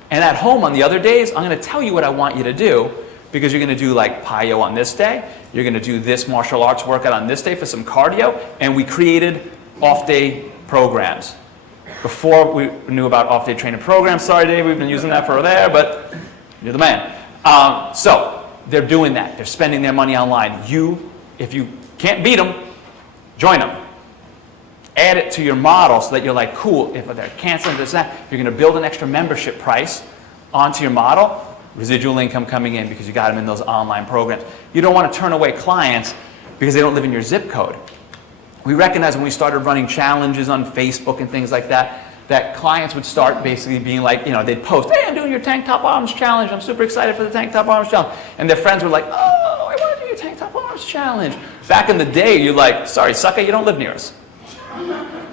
and at home on the other days, I'm going to tell you what I want you to do, because you're going to do like Payo on this day, you're going to do this martial arts workout on this day for some cardio, and we created off-day programs. Before we knew about off-day training programs, sorry Dave, we've been using that for there, but you're the man. So they're doing that. They're spending their money online. If you can't beat them, join them. Add it to your model so that you're like, cool, if they're canceling this, that, you're going to build an extra membership price onto your model, residual income coming in because you got them in those online programs. You don't want to turn away clients because they don't live in your zip code. We recognized when we started running challenges on Facebook and things like that, that clients would start basically being like, they'd post, hey, I'm doing your tank top arms challenge. I'm super excited for the tank top arms challenge. And their friends were like, oh, I want to do your tank top arms challenge. Back in the day, you're like, sorry, sucker, you don't live near us.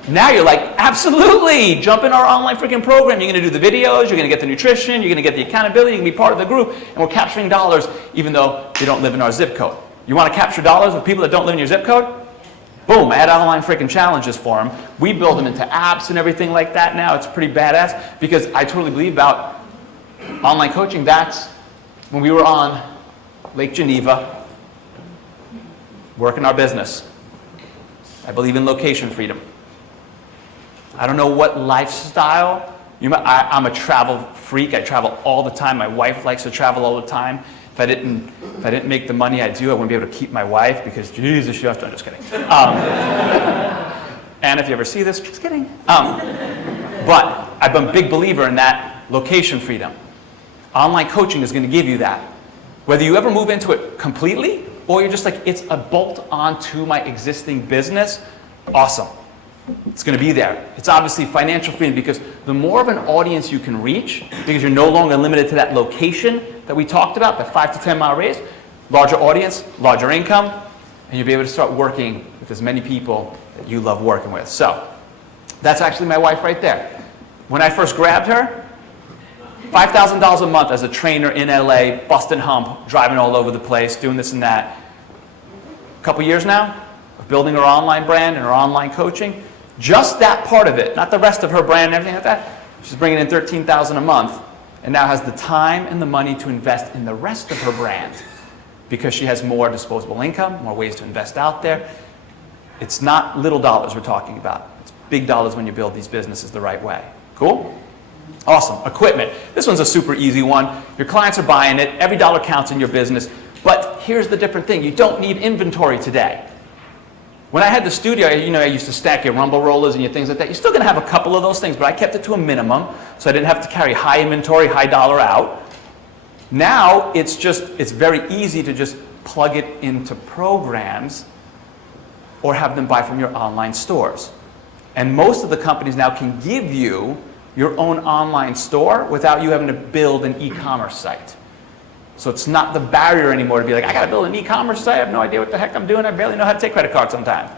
Now you're like, absolutely, jump in our online freaking program. You're going to do the videos, you're going to get the nutrition, you're going to get the accountability, you can be part of the group, and we're capturing dollars even though they don't live in our zip code. You want to capture dollars with people that don't live in your zip code? Boom, add online freaking challenges for them. We build them into apps and everything like that now. It's pretty badass because I totally believe about online coaching. That's when we were on Lake Geneva working our business. I believe in location freedom. I don't know what lifestyle. I'm a travel freak. I travel all the time. My wife likes to travel all the time. If I didn't make the money I do, I wouldn't be able to keep my wife because Jesus, she has to. I'm just kidding. And if you ever see this, just kidding. But I'm a big believer in that location freedom. Online coaching is going to give you that. Whether you ever move into it completely or you're just like, it's a bolt onto my existing business, awesome. It's going to be there. It's obviously financial freedom, because the more of an audience you can reach, because you're no longer limited to that location that we talked about, that 5 to 10 mile radius, larger audience, larger income, and you'll be able to start working with as many people that you love working with. So that's actually my wife right there. When I first grabbed her, $5,000 a month as a trainer in LA, busting hump, driving all over the place, doing this and that. A couple years now of building her online brand and her online coaching. Just that part of it, not the rest of her brand and everything like that. She's bringing in $13,000 a month and now has the time and the money to invest in the rest of her brand, because she has more disposable income, more ways to invest out there. It's not little dollars we're talking about. It's big dollars when you build these businesses the right way. Cool? Awesome. Equipment. This one's a super easy one. Your clients are buying it. Every dollar counts in your business. But here's the different thing. You don't need inventory today. When I had the studio, you know, I used to stack your rumble rollers and your things like that. You're still going to have a couple of those things, but I kept it to a minimum, so I didn't have to carry high inventory, high dollar out. Now, it's very easy to just plug it into programs or have them buy from your online stores. And most of the companies now can give you your own online store without you having to build an e-commerce site. So it's not the barrier anymore to be like, I got to build an e-commerce site, I have no idea what the heck I'm doing, I barely know how to take credit cards sometimes.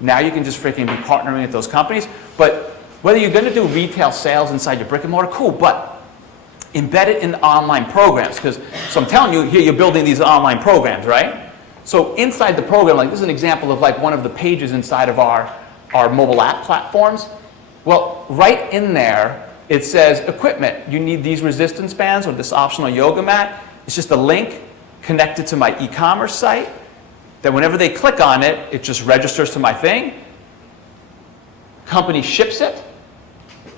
Now you can just freaking be partnering with those companies. But whether you're going to do retail sales inside your brick and mortar, cool, but embed it in online programs. So I'm telling you, here you're building these online programs, right? So inside the program, like this is an example of like one of the pages inside of our mobile app platforms. Well, right in there, it says equipment. You need these resistance bands or this optional yoga mat. It's just a link connected to my e-commerce site that whenever they click on it, it just registers to my thing. Company ships it.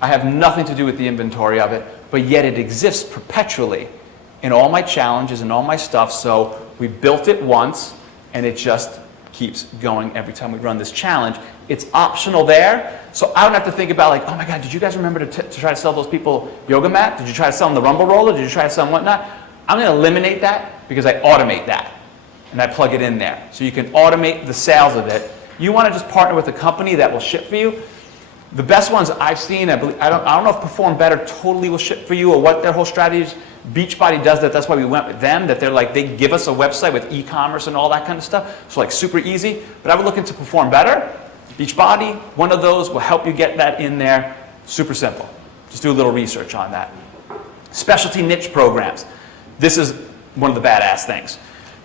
I have nothing to do with the inventory of it, but yet it exists perpetually in all my challenges and all my stuff. So we built it once, and it just keeps going every time we run this challenge. It's optional there, so I don't have to think about like, oh my God, did you guys remember to try to sell those people yoga mat? Did you try to sell them the rumble roller? Did you try to sell them whatnot? I'm going to eliminate that because I automate that, and I plug it in there. So you can automate the sales of it. You want to just partner with a company that will ship for you. The best ones I've seen, I don't know if Perform Better totally will ship for you or what their whole strategy is. Beachbody does that. That's why we went with them, that they're like, they give us a website with e-commerce and all that kind of stuff. So like super easy. But I would look into Perform Better. Beachbody, one of those will help you get that in there. Super simple. Just do a little research on that. Specialty niche programs. This is one of the badass things.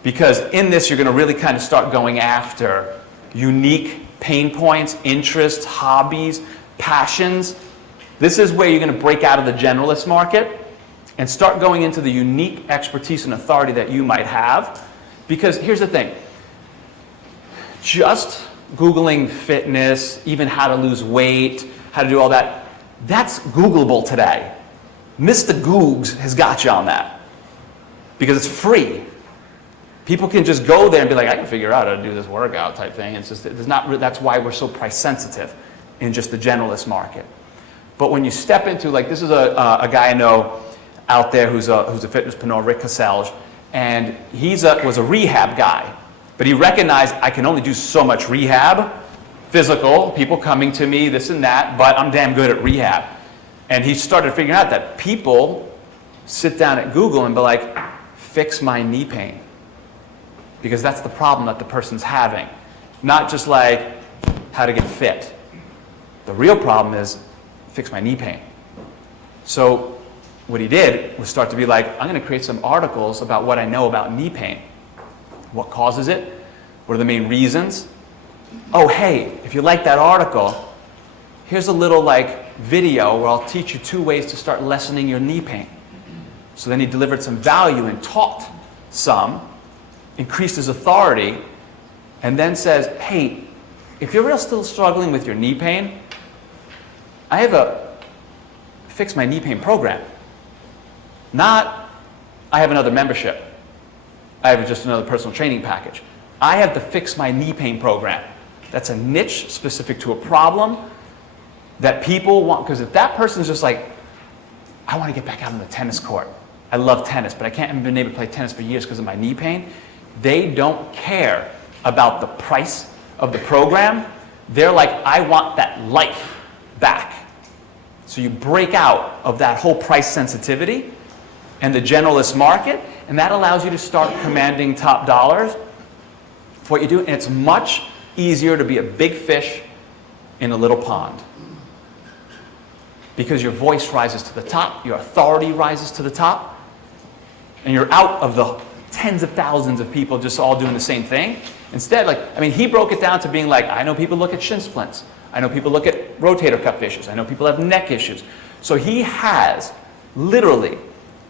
Because in this, you're going to really kind of start going after unique pain points, interests, hobbies, passions. This is where you're going to break out of the generalist market and start going into the unique expertise and authority that you might have. Because here's the thing. Just Googling fitness, even how to lose weight, how to do all that, that's Googleable today. Mr. Googs has got you on that. Because it's free. People can just go there and be like, I can figure out how to do this workout type thing. It's just, that's why we're so price sensitive in just the generalist market. But when you step into, like, this is a guy I know out there who's a fitnesspreneur, Rick Casselge, and was a rehab guy. But he recognized I can only do so much rehab, physical, people coming to me, this and that, but I'm damn good at rehab. And he started figuring out that people sit down at Google and be like, fix my knee pain. Because that's the problem that the person's having. Not just like how to get fit. The real problem is fix my knee pain. So what he did was start to be like, I'm going to create some articles about what I know about knee pain. What causes it? What are the main reasons? Oh, hey, if you like that article, here's a little like video where I'll teach you 2 ways to start lessening your knee pain. So then he delivered some value and taught some, increased his authority, and then says, hey, if you're still struggling with your knee pain, I have a Fix My Knee Pain program. Not, I have another membership. I have just another personal training package. I have the Fix My Knee Pain program. That's a niche specific to a problem that people want, because if that person's just like, I want to get back out on the tennis court. I love tennis, but I haven't been able to play tennis for years because of my knee pain. They don't care about the price of the program. They're like, I want that life back. So you break out of that whole price sensitivity and the generalist market, and that allows you to start commanding top dollars for what you do. And it's much easier to be a big fish in a little pond, because your voice rises to the top, your authority rises to the top, and you're out of the tens of thousands of people just all doing the same thing. Instead, he broke it down to being like, I know people look at shin splints. I know people look at rotator cuff issues. I know people have neck issues. So he has literally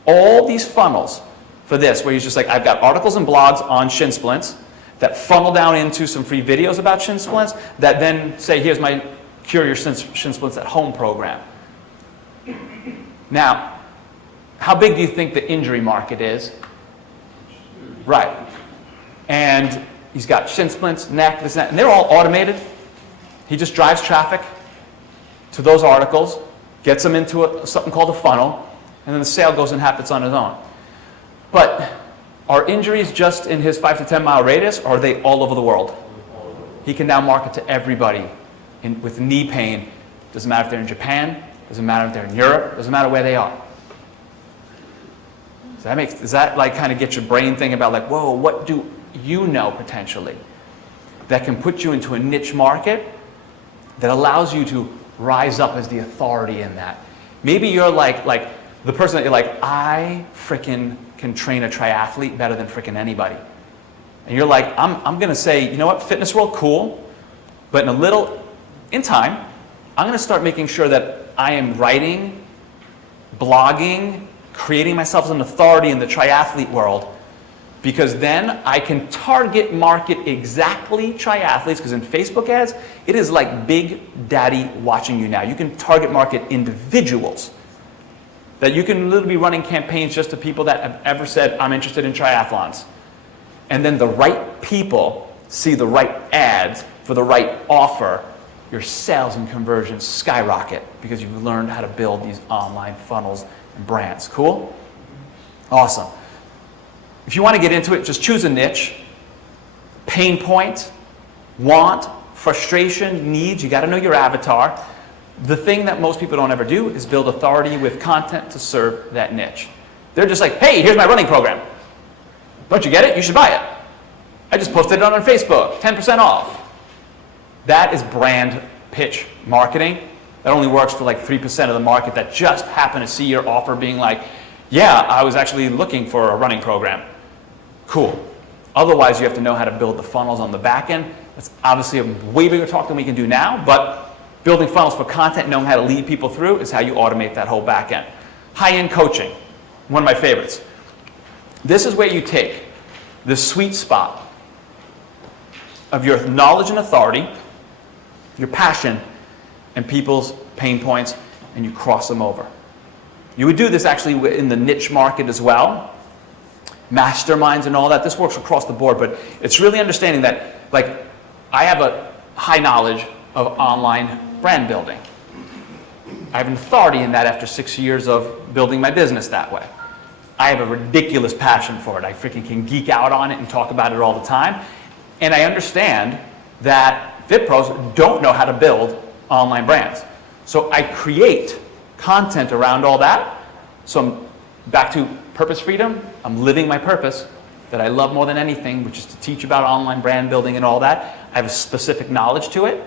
all these funnels for this, where he's just like, I've got articles and blogs on shin splints that funnel down into some free videos about shin splints that then say, here's my Cure Your Shin Splints at Home program. Now, how big do you think the injury market is? Right. And he's got shin splints, neck, this, and that, and they're all automated. He just drives traffic to those articles, gets them into something called a funnel, and then the sale goes and happens on its own. But are injuries just in his 5 to 10 mile radius, or are they all over the world? He can now market to everybody with knee pain. Doesn't matter if they're in Japan, doesn't matter if they're in Europe, doesn't matter where they are. Does that kind of get your brain thinking about like, whoa, what do you know potentially that can put you into a niche market that allows you to rise up as the authority in that? Maybe you're like the person that you're like, I frickin' can train a triathlete better than frickin' anybody. And you're like, I'm going to say, you know what, fitness world, cool, but in time, I'm going to start making sure that I am writing, blogging, creating myself as an authority in the triathlete world, because then I can target market exactly triathletes, because in Facebook ads, it is like Big Daddy watching you now. You can target market individuals. That you can literally be running campaigns just to people that have ever said, I'm interested in triathlons. And then the right people see the right ads for the right offer, your sales and conversions skyrocket because you've learned how to build these online funnels and brands. Cool? Awesome. If you want to get into it, just choose a niche. Pain point, want, frustration, needs. You got to know your avatar. The thing that most people don't ever do is build authority with content to serve that niche. They're just like, hey, here's my running program. Don't you get it? You should buy it. I just posted it on Facebook, 10% off. That is brand pitch marketing. That only works for like 3% of the market that just happen to see your offer being like, yeah, I was actually looking for a running program. Cool. Otherwise, you have to know how to build the funnels on the back end. That's obviously a way bigger talk than we can do now, but building funnels for content, knowing how to lead people through is how you automate that whole back end. High-end coaching, one of my favorites. This is where you take the sweet spot of your knowledge and authority, your passion, and people's pain points, and you cross them over. You would do this actually in the niche market as well, masterminds and all that. This works across the board, but it's really understanding that, like, I have a high knowledge of online brand building. I have an authority in that after 6 years of building my business that way. I have a ridiculous passion for it. I freaking can geek out on it and talk about it all the time. And I understand that fit pros don't know how to build online brands. So I create content around all that. So I'm back to purpose freedom. I'm living my purpose that I love more than anything, which is to teach about online brand building and all that. I have a specific knowledge to it.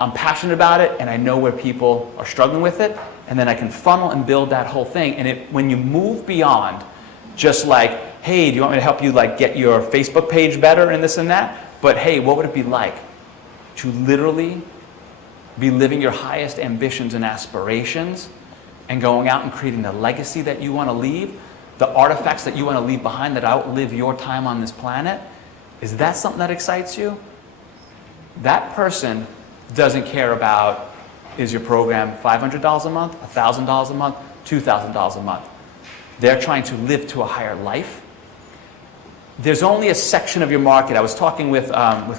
I'm passionate about it, and I know where people are struggling with it, and then I can funnel and build that whole thing. And when you move beyond just like, hey, do you want me to help you like get your Facebook page better and this and that? But hey, what would it be like to literally be living your highest ambitions and aspirations and going out and creating the legacy that you want to leave, the artifacts that you want to leave behind that outlive your time on this planet? Is that something that excites you? That person doesn't care about, is your program $500 a month, $1,000 a month, $2,000 a month. They're trying to live to a higher life. There's only a section of your market. I was talking with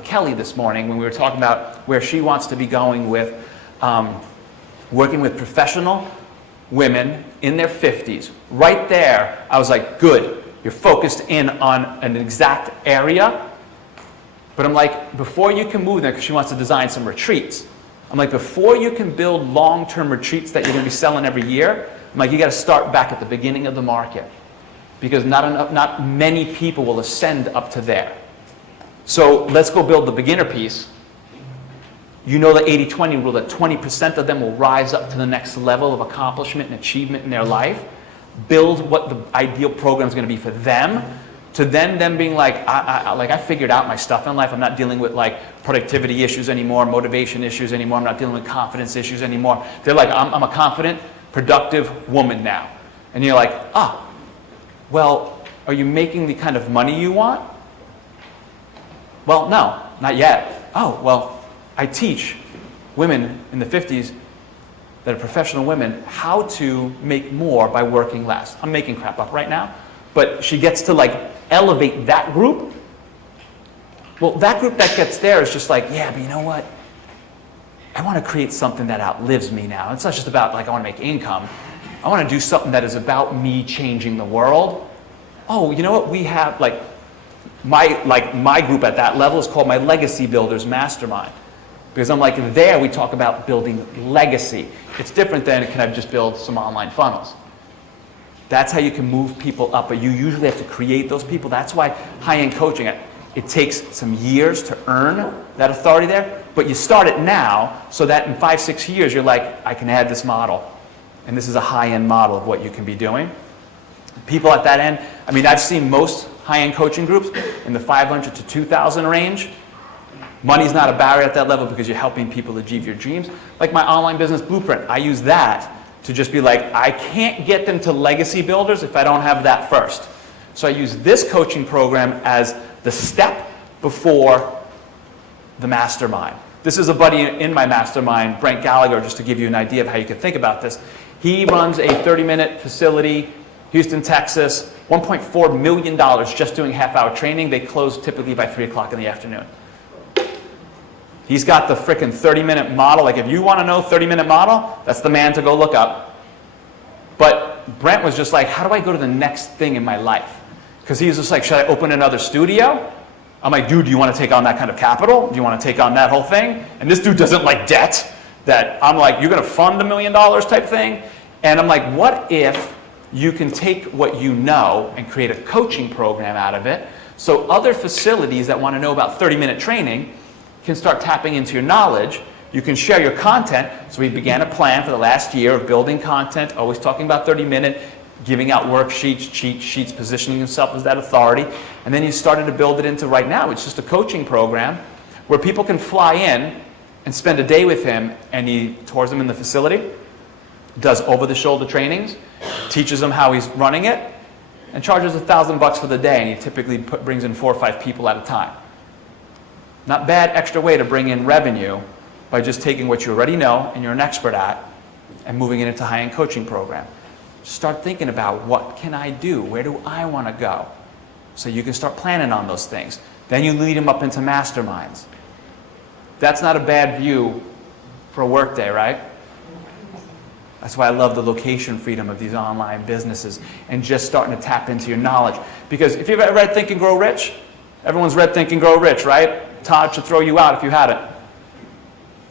Kelly this morning when we were talking about where she wants to be going with working with professional women in their 50s. Right there, I was like, good, you're focused in on an exact area, But I'm like, before you can move there, because she wants to design some retreats, I'm like, before you can build long-term retreats that you're going to be selling every year, I'm like, you got to start back at the beginning of the market, because not many people will ascend up to there. So let's go build the beginner piece. You know the 80-20 rule, that 20% of them will rise up to the next level of accomplishment and achievement in their life. Build what the ideal program is going to be for them, to then them being like, I figured out my stuff in life. I'm not dealing with like productivity issues anymore, motivation issues anymore. I'm not dealing with confidence issues anymore. They're like, I'm a confident, productive woman now. And you're like, well, are you making the kind of money you want? Well, no, not yet. Oh, well, I teach women in the 50s that are professional women how to make more by working less. I'm making crap up right now. But she gets to like elevate that group. Well, that group that gets there is just like, yeah, but you know what? I want to create something that outlives me now. It's not just about like I want to make income. I want to do something that is about me changing the world. Oh, you know what? We have like my group at that level is called my Legacy Builders Mastermind. Because I'm like, there we talk about building legacy. It's different than can I just build some online funnels. That's how you can move people up, but you usually have to create those people. That's why high-end coaching, it takes some years to earn that authority there, but you start it now so that in 5-6 years you're like, I can add this model. And this is a high-end model of what you can be doing. People at that end, I mean, I've seen most high-end coaching groups in the 500 to 2,000 range. Money's not a barrier at that level because you're helping people achieve your dreams. Like my online business blueprint, I use that to just be like, I can't get them to legacy builders if I don't have that first. So I use this coaching program as the step before the mastermind. This is a buddy in my mastermind, Brent Gallagher, just to give you an idea of how you can think about this. He runs a 30-minute facility, Houston, Texas, $1.4 million just doing half-hour training. They close typically by 3 o'clock in the afternoon. He's got the frickin' 30-minute model. Like if you want to know 30-minute model, that's the man to go look up. But Brent was just like, how do I go to the next thing in my life? Because he was just like, should I open another studio? I'm like, dude, do you want to take on that kind of capital? Do you want to take on that whole thing? And this dude doesn't like debt. That I'm like, you're going to fund $1 million type thing? And I'm like, what if you can take what you know and create a coaching program out of it so other facilities that want to know about 30-minute training can start tapping into your knowledge. You can share your content. So we began a plan for the last year of building content, always talking about 30-minute, giving out worksheets, cheat sheets, positioning yourself as that authority. And then you started to build it into right now. It's just a coaching program where people can fly in and spend a day with him, and he tours them in the facility, does over-the-shoulder trainings, teaches them how he's running it, and charges $1,000 for the day, and he typically brings in 4 or 5 people at a time. Not bad extra way to bring in revenue by just taking what you already know and you're an expert at and moving it into a high-end coaching program. Start thinking about what can I do? Where do I want to go? So you can start planning on those things. Then you lead them up into masterminds. That's not a bad view for a work day, right? That's why I love the location freedom of these online businesses and just starting to tap into your knowledge. Because if you've ever read Think and Grow Rich, everyone's read Think and Grow Rich, right? Todd should throw you out if you hadn't.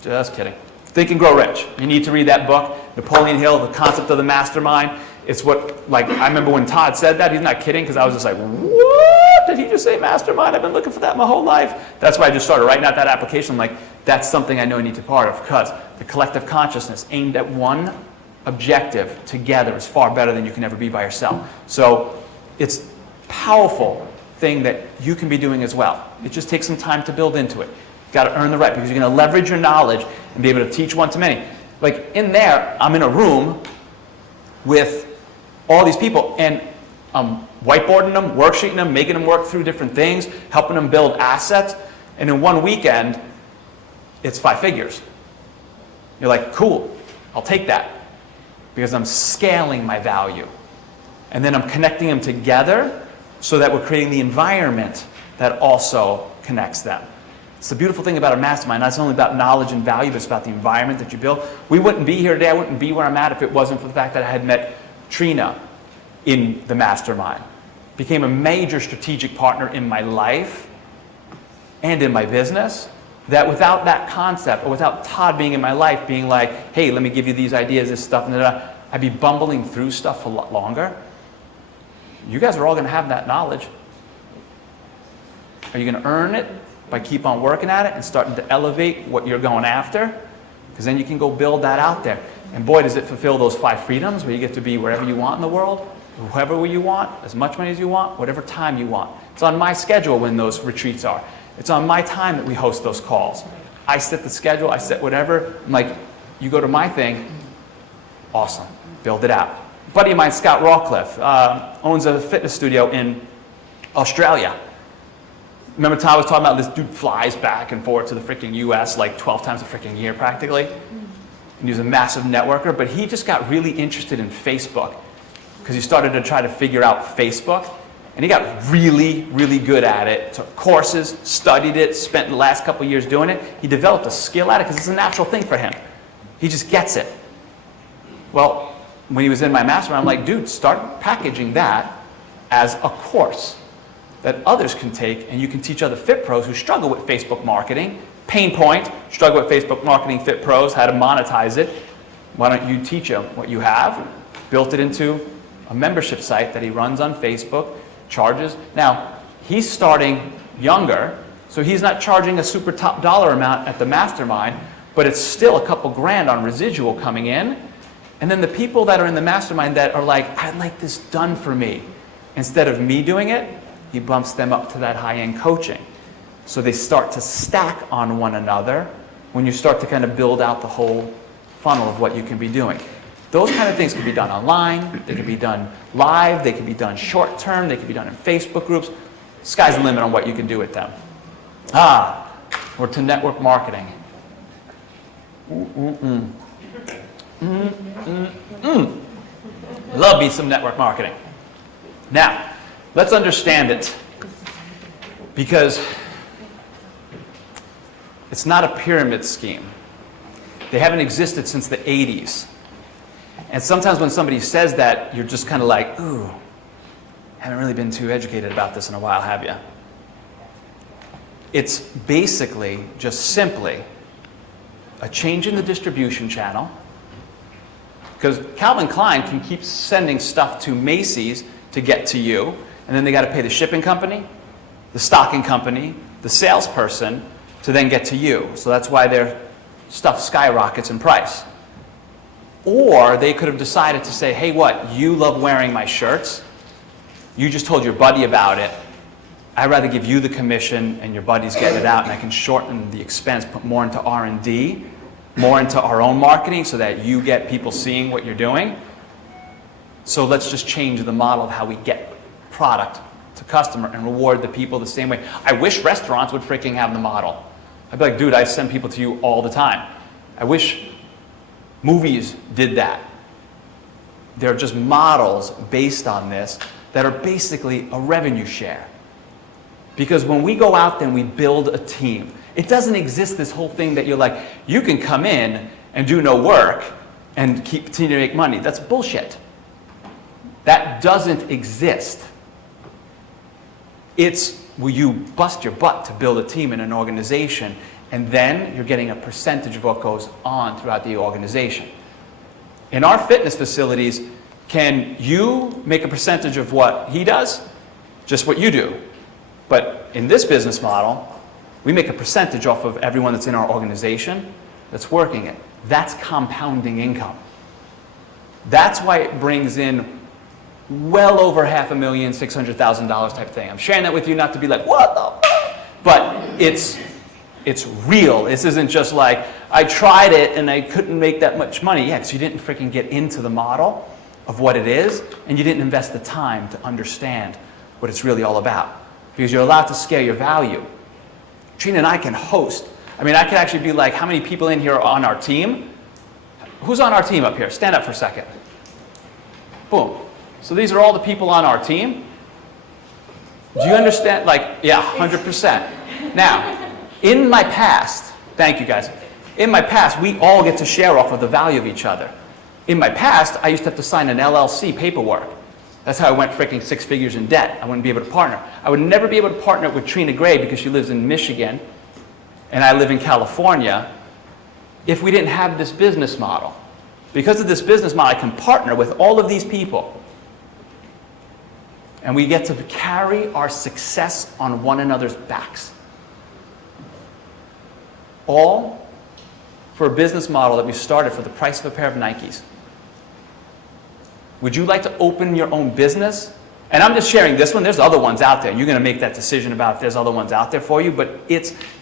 Just kidding. Think and Grow Rich. You need to read that book. Napoleon Hill, the concept of the mastermind. It's what, like, I remember when Todd said that, he's not kidding, because I was just like, what? Did he just say mastermind? I've been looking for that my whole life. That's why I just started writing out that application. I'm like, that's something I know I need to be part of, because the collective consciousness aimed at one objective together is far better than you can ever be by yourself. So it's powerful thing that you can be doing as well. It just takes some time to build into it. You've got to earn the right, because you're going to leverage your knowledge and be able to teach one to many. Like in there, I'm in a room with all these people, and I'm whiteboarding them, worksheeting them, making them work through different things, helping them build assets, and in one weekend, it's 5 figures. You're like, cool, I'll take that, because I'm scaling my value. And then I'm connecting them together so that we're creating the environment that also connects them. It's the beautiful thing about a mastermind. Not only about knowledge and value, but it's about the environment that you build. We wouldn't be here today. I wouldn't be where I'm at if it wasn't for the fact that I had met Trina in the mastermind. Became a major strategic partner in my life. and in my business, that without that concept, or without Todd being in my life, being like, hey, let me give you these ideas, this stuff, and I'd be bumbling through stuff for a lot longer. You guys are all going to have that knowledge. Are you going to earn it by keep on working at it and starting to elevate what you're going after? Because then you can go build that out there. And boy, does it fulfill those 5 freedoms where you get to be wherever you want in the world, whoever you want, as much money as you want, whatever time you want. It's on my schedule when those retreats are. It's on my time that we host those calls. I set the schedule, I set whatever. I'm like, you go to my thing, awesome, build it out. A buddy of mine, Scott Rawcliffe, owns a fitness studio in Australia. Remember Todd was talking about this dude flies back and forth to the freaking US like 12 times a freaking year practically. And he's a massive networker, but he just got really interested in Facebook because he started to try to figure out Facebook. And he got really, really good at it, took courses, studied it, spent the last couple of years doing it. He developed a skill at it because it's a natural thing for him. He just gets it. Well, when he was in my mastermind, I'm like, dude, start packaging that as a course that others can take, and you can teach other fit pros who struggle with Facebook marketing. Pain point, struggle with Facebook marketing, fit pros, how to monetize it. Why don't you teach them what you have? Built it into a membership site that he runs on Facebook, charges. Now, he's starting younger, so he's not charging a super top dollar amount at the mastermind, but it's still a couple grand on residual coming in. And then the people that are in the mastermind that are like, I'd like this done for me, instead of me doing it, he bumps them up to that high-end coaching. So they start to stack on one another when you start to kind of build out the whole funnel of what you can be doing. Those kind of things can be done online, they can be done live, they can be done short-term, they can be done in Facebook groups. Sky's the limit on what you can do with them. We're to network marketing. Love me some network marketing. Now, let's understand it, because it's not a pyramid scheme. They haven't existed since the 80s. And sometimes when somebody says that, you're just kind of like, ooh, haven't really been too educated about this in a while, have you? It's basically just simply a change in the distribution channel, because Calvin Klein can keep sending stuff to Macy's to get to you, and then they got to pay the shipping company, the stocking company, the salesperson to then get to you. So that's why their stuff skyrockets in price. Or they could have decided to say, hey, what, you love wearing my shirts. You just told your buddy about it. I'd rather give you the commission and your buddy's getting it out, and I can shorten the expense, put more into R&D, more into our own marketing so that you get people seeing what you're doing. So let's just change the model of how we get product to customer and reward the people the same way. I wish restaurants would freaking have the model. I'd be like, dude, I send people to you all the time. I wish movies did that. They're just models based on this that are basically a revenue share. Because when we go out there and we build a team, it doesn't exist this whole thing that you're like, you can come in and do no work and continue to make money. That's bullshit. That doesn't exist. It's where you bust your butt to build a team in an organization, and then you're getting a percentage of what goes on throughout the organization. In our fitness facilities, can you make a percentage of what he does? Just what you do. But in this business model, we make a percentage off of everyone that's in our organization that's working it. That's compounding income. That's why it brings in well over $500,000, $600,000 type thing. I'm sharing that with you not to be like, what the fuck? But it's real. This isn't just like, I tried it and I couldn't make that much money. Yeah, because you didn't freaking get into the model of what it is, and you didn't invest the time to understand what it's really all about. Because you're allowed to scale your value. Trina and I can host. I mean, I could actually be like, how many people in here are on our team? Who's on our team up here? Stand up for a second. Boom. So these are all the people on our team. Do you understand? Like, yeah, 100%. Now, in my past, thank you guys. In my past, we all get to share off of the value of each other. In my past, I used to have to sign an LLC paperwork. That's how I went freaking 6 figures in debt. I wouldn't be able to partner. I would never be able to partner with Trina Gray because she lives in Michigan and I live in California if we didn't have this business model. Because of this business model, I can partner with all of these people. And we get to carry our success on one another's backs. All for a business model that we started for the price of a pair of Nikes. Would you like to open your own business? And I'm just sharing this one. There's other ones out there. You're going to make that decision about if there's other ones out there for you. But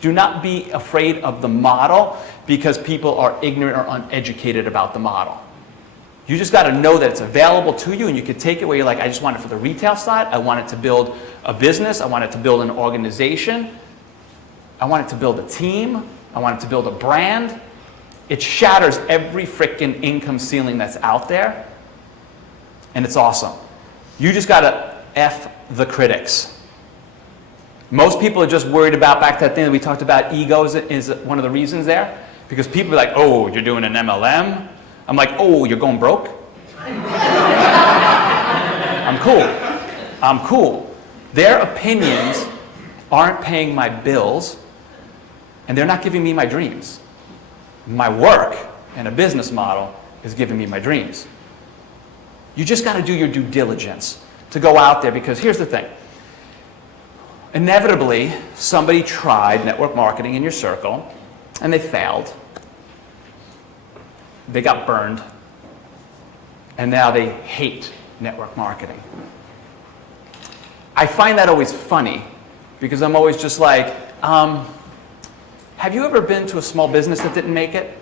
do not be afraid of the model because people are ignorant or uneducated about the model. You just got to know that it's available to you, and you can take it where you're like, I just want it for the retail side. I want it to build a business. I want it to build an organization. I want it to build a team. I want it to build a brand. It shatters every freaking income ceiling that's out there. And it's awesome. You just got to F the critics. Most people are just worried about, back to that thing that we talked about, ego is one of the reasons there. Because people are like, oh, you're doing an MLM? I'm like, oh, you're going broke? I'm cool. Their opinions aren't paying my bills, and they're not giving me my dreams. My work and a business model is giving me my dreams. You just got to do your due diligence to go out there, because here's the thing. Inevitably, somebody tried network marketing in your circle and they failed. They got burned. And now they hate network marketing. I find that always funny because I'm always just like, have you ever been to a small business that didn't make it?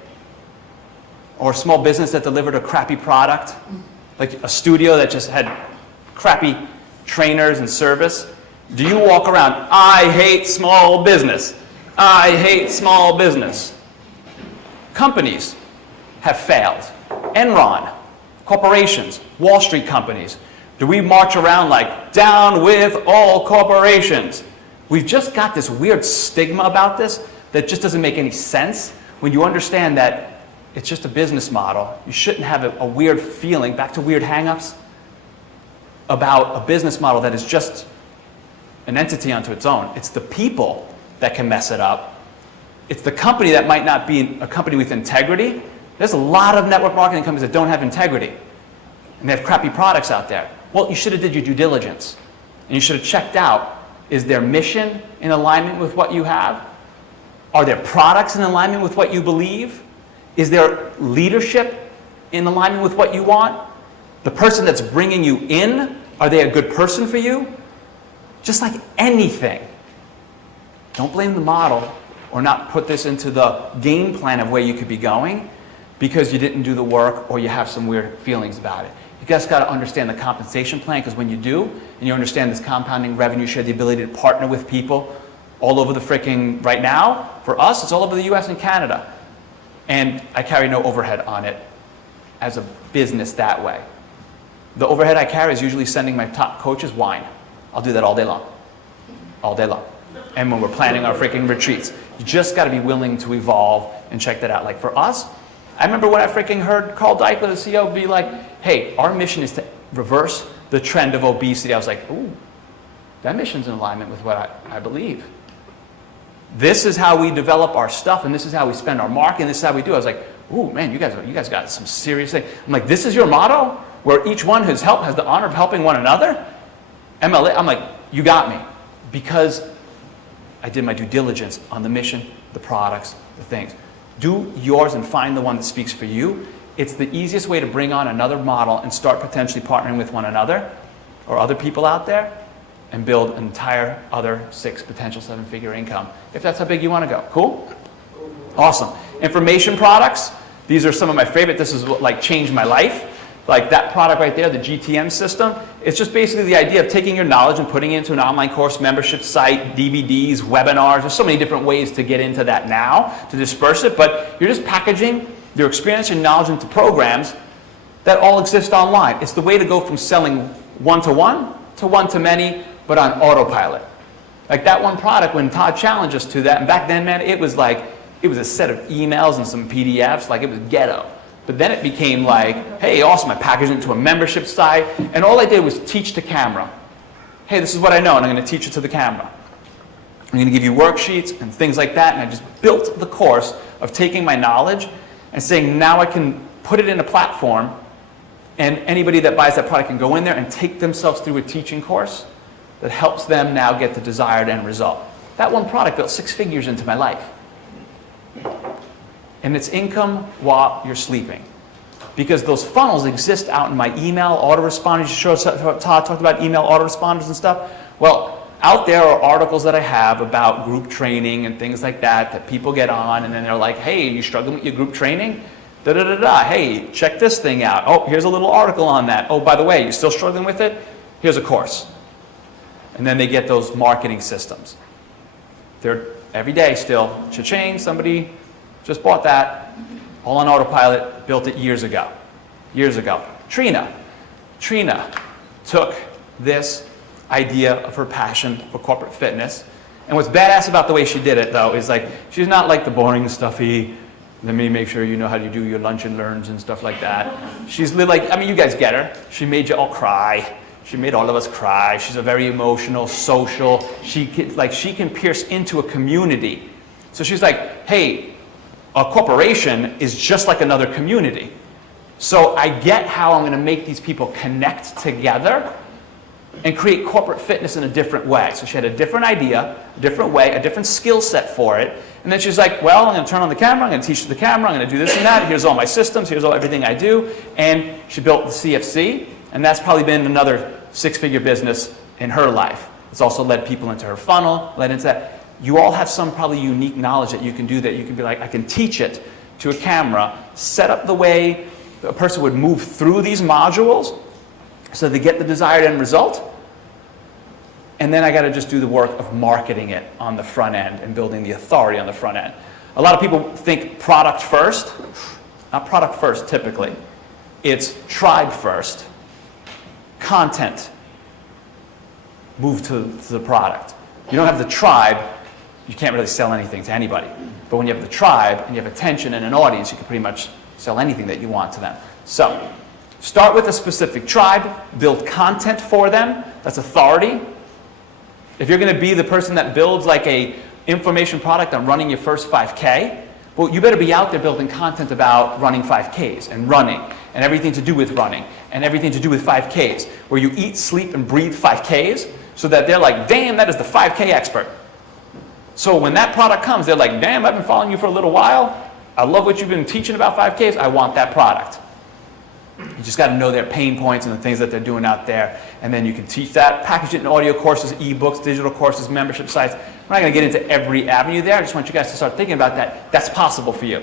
Or a small business that delivered a crappy product? Like a studio that just had crappy trainers and service? Do you walk around, I hate small business. I hate small business. Companies have failed. Enron, corporations, Wall Street companies. Do we march around like, down with all corporations? We've just got this weird stigma about this that just doesn't make any sense when you understand that it's just a business model. You shouldn't have a weird feeling, back to weird hang-ups, about a business model that is just an entity unto its own. It's the people that can mess it up. It's the company that might not be a company with integrity. There's a lot of network marketing companies that don't have integrity, and they have crappy products out there. Well, you should have did your due diligence, and you should have checked out, is their mission in alignment with what you have? Are their products in alignment with what you believe? Is their leadership in alignment with what you want? The person that's bringing you in, are they a good person for you? Just like anything. Don't blame the model or not put this into the game plan of where you could be going because you didn't do the work or you have some weird feelings about it. You guys got to understand the compensation plan, because when you do, and you understand this compounding revenue share, the ability to partner with people all over the freaking, right now, for us, it's all over the US and Canada. And I carry no overhead on it as a business that way. The overhead I carry is usually sending my top coaches wine. I'll do that all day long. All day long. And when we're planning our freaking retreats. You just got to be willing to evolve and check that out. Like for us, I remember when I freaking heard Carl Deichler, the CEO, be like, hey, our mission is to reverse the trend of obesity. I was like, ooh, that mission's in alignment with what I believe. This is how we develop our stuff, and this is how we spend our marketing, this is how we do. I was like, ooh, man, you guys got some serious thing. I'm like, this is your motto? Where each one has the honor of helping one another? MLA, I'm like, you got me. Because I did my due diligence on the mission, the products, the things. Do yours and find the one that speaks for you. It's the easiest way to bring on another model and start potentially partnering with one another or other people out there and build an entire other 6 potential 7-figure income, if that's how big you want to go. Cool? Awesome. Information products. These are some of my favorite. This is what like changed my life. Like that product right there, the GTM system. It's just basically the idea of taking your knowledge and putting it into an online course, membership site, DVDs, webinars. There's so many different ways to get into that now, to disperse it, but you're just packaging your experience and knowledge into programs that all exist online. It's the way to go from selling one-to-one to one-to-many, but on autopilot. Like that one product, when Todd challenged us to that, and back then, man, it was a set of emails and some PDFs, like it was ghetto. But then it became like, hey, awesome, I packaged it into a membership site, and all I did was teach to camera. Hey, this is what I know, and I'm going to teach it to the camera. I'm going to give you worksheets and things like that, and I just built the course of taking my knowledge and saying, now I can put it in a platform, and anybody that buys that product can go in there and take themselves through a teaching course that helps them now get the desired end result. That one product built 6 figures into my life. And it's income while you're sleeping. Because those funnels exist out in my email autoresponders. Todd talked about email autoresponders and stuff. Well, out there are articles that I have about group training and things like that that people get on, and then they're like, hey, are you struggling with your group training? Da-da-da-da. Hey, check this thing out. Oh, here's a little article on that. Oh, by the way, you're still struggling with it? Here's a course. And then they get those marketing systems. They're every day still, cha-ching, somebody just bought that, all on autopilot, built it years ago. Years ago. Trina took this idea of her passion for corporate fitness, and what's badass about the way she did it, though, is like, she's not like the boring, stuffy, let me make sure you know how to do your lunch and learns and stuff like that. She's like, I mean, you guys get her. She made you all cry. She made all of us cry. She's a very emotional, social. She can pierce into a community. So she's like, hey, a corporation is just like another community. So I get how I'm going to make these people connect together and create corporate fitness in a different way. So she had a different idea, a different way, a different skill set for it. And then she's like, well, I'm going to turn on the camera, I'm going to teach the camera, I'm going to do this and that, here's all my systems, here's everything I do. And she built the CFC, and that's probably been another 6-figure business in her life. It's also led people into her funnel, led into that. You all have some probably unique knowledge that you can do that you can be like, I can teach it to a camera, set up the way a person would move through these modules so they get the desired end result. And then I got to just do the work of marketing it on the front end and building the authority on the front end. A lot of people think product first. Not product first, typically. It's tribe first. Content. Move to the product. You don't have the tribe, you can't really sell anything to anybody. But when you have the tribe and you have attention and an audience, you can pretty much sell anything that you want to them. So, start with a specific tribe, build content for them, that's authority. If you're going to be the person that builds like a information product on running your first 5K, well, you better be out there building content about running 5Ks and running and everything to do with running and everything to do with 5Ks, where you eat, sleep, and breathe 5Ks so that they're like, damn, that is the 5K expert. So when that product comes, they're like, damn, I've been following you for a little while. I love what you've been teaching about 5Ks. I want that product. You just got to know their pain points and the things that they're doing out there, and then you can teach that, package it in audio courses, ebooks, digital courses, membership sites. We're not going to get into every avenue there. I just want you guys to start thinking about that. That's possible for you.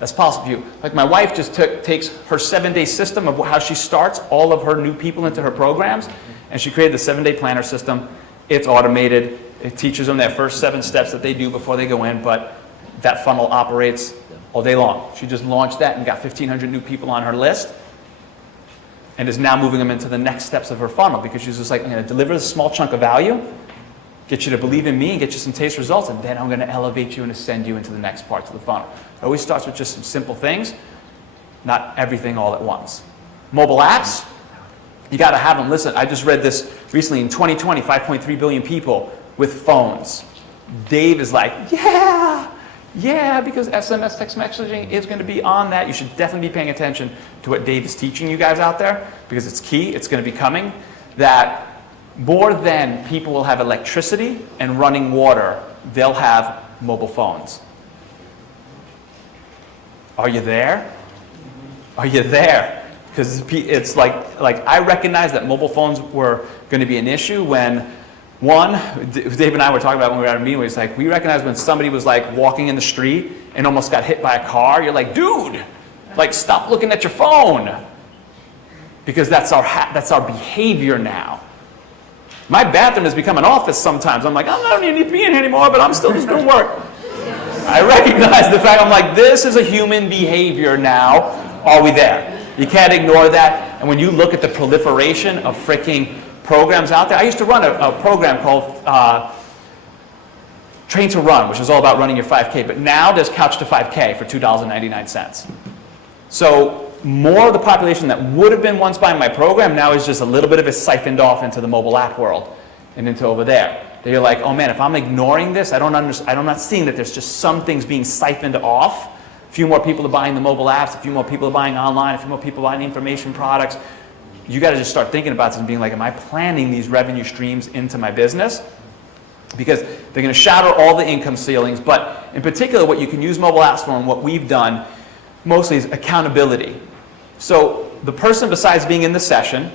That's possible for you. Like my wife just takes her 7-day system of how she starts all of her new people into her programs, and she created the 7-day planner system. It's automated. It teaches them their first 7 steps that they do before they go in, but that funnel operates all day long. She just launched that and got 1,500 new people on her list, and is now moving them into the next steps of her funnel, because she's just like, I'm going to deliver a small chunk of value, get you to believe in me and get you some taste results, and then I'm going to elevate you and ascend you into the next parts of the funnel. It always starts with just some simple things, not everything all at once. Mobile apps, you got to have them. Listen, I just read this recently. In 2020, 5.3 billion people with phones. Dave is like, yeah, because SMS text messaging is going to be on that. You should definitely be paying attention to what Dave is teaching you guys out there, because it's key. It's going to be coming. That more than people will have electricity and running water, they'll have mobile phones. Are you there? Are you there? Because it's like I recognize that mobile phones were going to be an issue when Dave and I were talking about when we were at a meeting, where it's like, we recognize when somebody was like walking in the street and almost got hit by a car, you're like, dude, like stop looking at your phone. Because that's our behavior now. My bathroom has become an office sometimes. I'm like, I don't need to be in here anymore, but I'm still just doing work. I recognize the fact, I'm like, this is a human behavior now. Are we there? You can't ignore that. And when you look at the proliferation of freaking programs out there. I used to run a program called Train to Run, which is all about running your 5K. But now there's Couch to 5K for $2.99. So more of the population that would have been once buying my program now is just a little bit of it siphoned off into the mobile app world and into over there. They're like, oh man, if I'm ignoring this, I'm not seeing that there's just some things being siphoned off. A few more people are buying the mobile apps, a few more people are buying online, a few more people are buying information products. You got to just start thinking about this and being like, am I planning these revenue streams into my business? Because they're going to shatter all the income ceilings, but in particular what you can use mobile apps for and what we've done mostly is accountability. So the person, besides being in the session,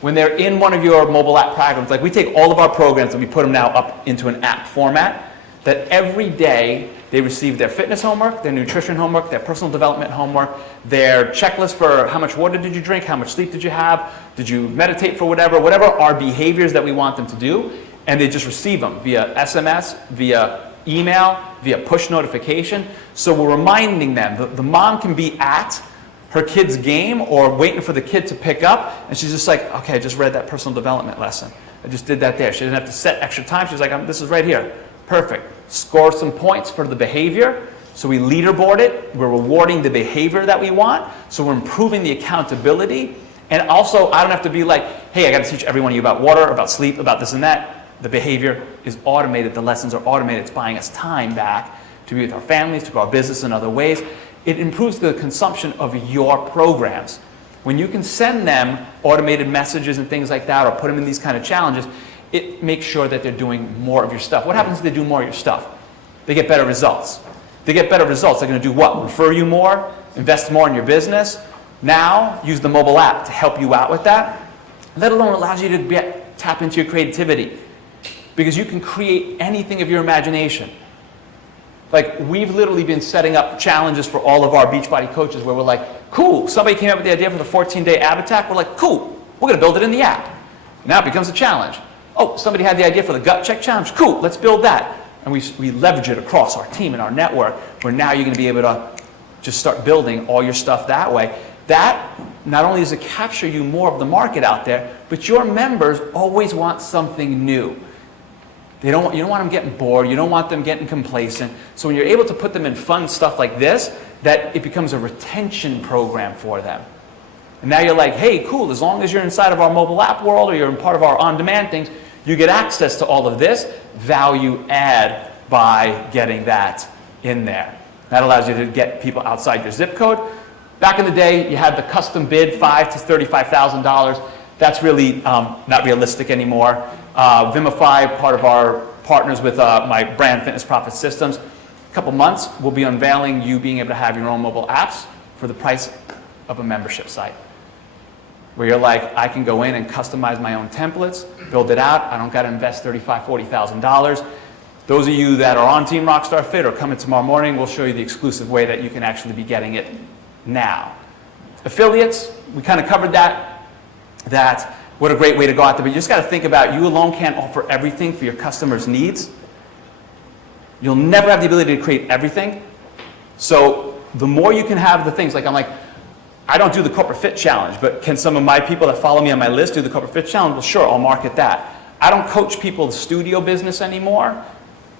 when they're in one of your mobile app programs, like we take all of our programs and we put them now up into an app format, that every day they receive their fitness homework, their nutrition homework, their personal development homework, their checklist for how much water did you drink, how much sleep did you have, did you meditate for whatever are behaviors that we want them to do, and they just receive them via SMS, via email, via push notification. So we're reminding them. The mom can be at her kid's game or waiting for the kid to pick up, and she's just like, okay, I just read that personal development lesson. I just did that there. She didn't have to set extra time. She's like, this is right here. Perfect. Score some points for the behavior. So we leaderboard it. We're rewarding the behavior that we want. So we're improving the accountability. And also, I don't have to be like, hey, I got to teach every one of you about water, about sleep, about this and that. The behavior is automated. The lessons are automated. It's buying us time back to be with our families, to grow our business in other ways. It improves the consumption of your programs. When you can send them automated messages and things like that, or put them in these kind of challenges, it makes sure that they're doing more of your stuff. What happens if they do more of your stuff? They get better results. They get better results. They're going to do what? Refer you more, invest more in your business. Now, use the mobile app to help you out with that. Let alone allows you to tap into your creativity, because you can create anything of your imagination. Like, we've literally been setting up challenges for all of our Beachbody coaches where we're like, cool, somebody came up with the idea for the 14-day ab attack. We're like, cool, we're going to build it in the app. Now it becomes a challenge. Oh, somebody had the idea for the gut check challenge. Cool, let's build that. And we leverage it across our team and our network, where now you're going to be able to just start building all your stuff that way. That not only does it capture you more of the market out there, but your members always want something new. You don't want them getting bored. You don't want them getting complacent. So when you're able to put them in fun stuff like this, that it becomes a retention program for them. And now you're like, hey, cool, as long as you're inside of our mobile app world or you're in part of our on-demand things, you get access to all of this value add by getting that in there. That allows you to get people outside your zip code. Back in the day, you had the custom bid, $5,000 to $35,000. That's really not realistic anymore. Vimify, part of our partners with my brand Fitness Profit Systems. A couple months, we'll be unveiling you being able to have your own mobile apps for the price of a membership site, where you're like, I can go in and customize my own templates, build it out. I don't got to invest $35,000, $40,000. Those of you that are on Team Rockstar Fit or coming tomorrow morning, we'll show you the exclusive way that you can actually be getting it now. Affiliates, we kind of covered that. What a great way to go out there. But you just got to think about, you alone can't offer everything for your customers' needs. You'll never have the ability to create everything. So the more you can have the things, like I don't do the corporate fit challenge, but can some of my people that follow me on my list do the corporate fit challenge? Well, sure, I'll market that. I don't coach people's studio business anymore.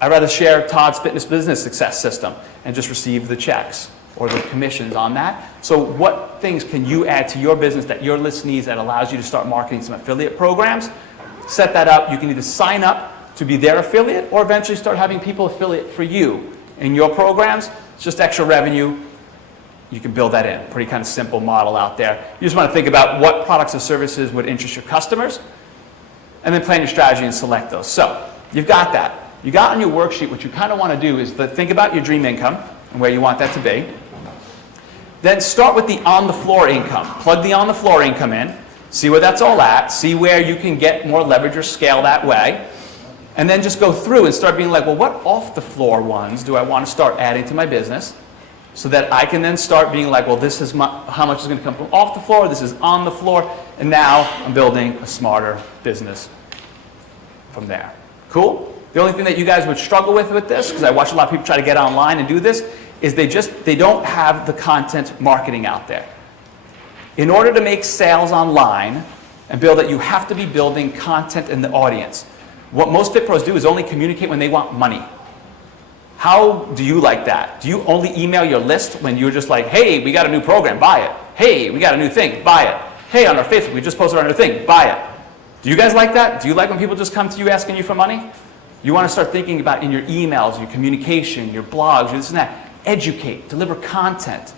I'd rather share Todd's fitness business success system and just receive the checks or the commissions on that. So what things can you add to your business that your list needs that allows you to start marketing some affiliate programs? Set that up. You can either sign up to be their affiliate or eventually start having people affiliate for you in your programs. It's just extra revenue. You can build that in. Pretty kind of simple model out there. You just want to think about what products or services would interest your customers, and then plan your strategy and select those. So you've got that. You got on your worksheet, what you kind of want to do is think about your dream income and where you want that to be. Then start with the on-the-floor income. Plug the on-the-floor income in. See where that's all at. See where you can get more leverage or scale that way. And then just go through and start being like, well, what off-the-floor ones do I want to start adding to my business? So that I can then start being like, well, this is how much is going to come from off the floor, this is on the floor, and now I'm building a smarter business from there. Cool? The only thing that you guys would struggle with this, because I watch a lot of people try to get online and do this, is they don't have the content marketing out there. In order to make sales online and build it, you have to be building content in the audience. What most fit pros do is only communicate when they want money. How do you like that? Do you only email your list when you're just like, hey, we got a new program, buy it. Hey, we got a new thing, buy it. Hey, on our Facebook, we just posted our new thing, buy it. Do you guys like that? Do you like when people just come to you asking you for money? You want to start thinking about in your emails, your communication, your blogs, your this and that. Educate, deliver content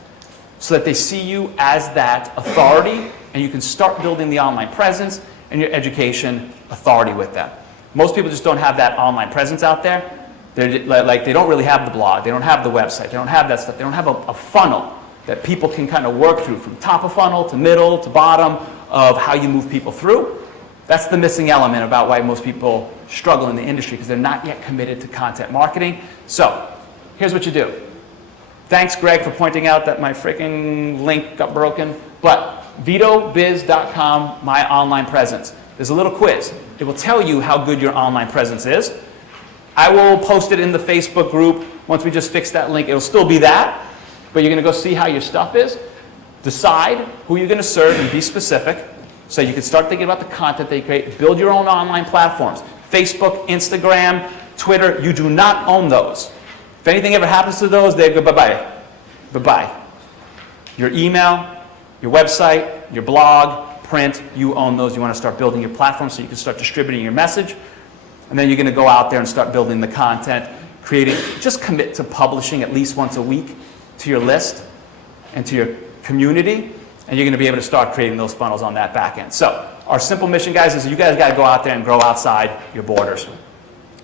so that they see you as that authority and you can start building the online presence and your education authority with them. Most people just don't have that online presence out there. They're like, they don't really have the blog, they don't have the website, they don't have that stuff, they don't have a funnel that people can kind of work through from top of funnel to middle to bottom of how you move people through. That's the missing element about why most people struggle in the industry, because they're not yet committed to content marketing. So here's what you do. Thanks, Greg, for pointing out that my freaking link got broken. But vitobiz.com, my online presence. There's a little quiz. It will tell you how good your online presence is. I will post it in the Facebook group. Once we just fix that link, it'll still be that. But you're going to go see how your stuff is. Decide who you're going to serve and be specific. So you can start thinking about the content that you create. Build your own online platforms. Facebook, Instagram, Twitter, you do not own those. If anything ever happens to those, they go bye-bye. Bye-bye. Your email, your website, your blog, print, you own those. You want to start building your platform so you can start distributing your message. And then you're going to go out there and start building the content, creating, just commit to publishing at least once a week to your list and to your community. And you're going to be able to start creating those funnels on that back end. So our simple mission, guys, is you guys got to go out there and grow outside your borders.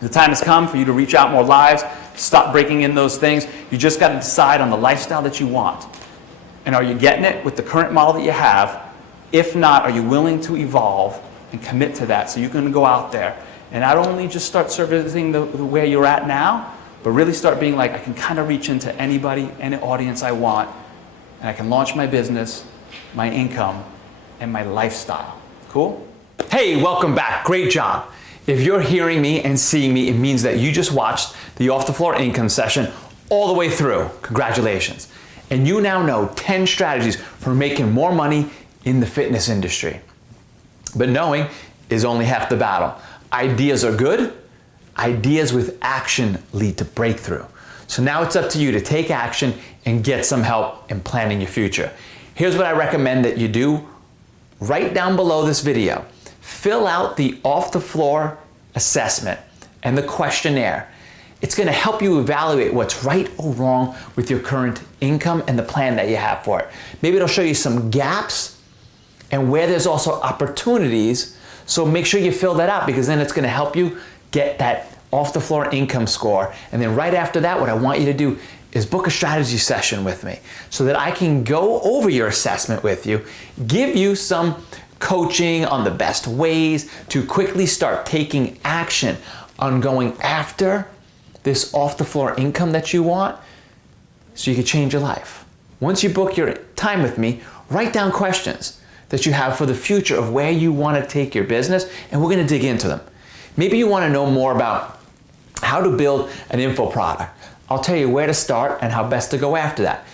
The time has come for you to reach out more lives, stop breaking in those things. You just got to decide on the lifestyle that you want. And are you getting it with the current model that you have? If not, are you willing to evolve and commit to that so you can go out there and not only just start servicing the where you're at now, but really start being like, I can kind of reach into anybody, any audience I want, and I can launch my business, my income, and my lifestyle. Cool? Hey, welcome back. Great job. If you're hearing me and seeing me, it means that you just watched the Off the Floor Income session all the way through. Congratulations. And you now know 10 strategies for making more money in the fitness industry. But knowing is only half the battle. Ideas are good. Ideas with action lead to breakthrough. So now it's up to you to take action and get some help in planning your future. Here's what I recommend that you do. Right down below this video, fill out the Off the Floor assessment and the questionnaire. It's going to help you evaluate what's right or wrong with your current income and the plan that you have for it. Maybe it'll show you some gaps and where there's also opportunities. So make sure you fill that out, because then it's going to help you get that off the floor income score. And then right after that, what I want you to do is book a strategy session with me so that I can go over your assessment with you, give you some coaching on the best ways to quickly start taking action on going after this off the floor income that you want so you can change your life. Once you book your time with me, write down questions that you have for the future of where you want to take your business, and we're going to dig into them. Maybe you want to know more about how to build an info product. I'll tell you where to start and how best to go after that.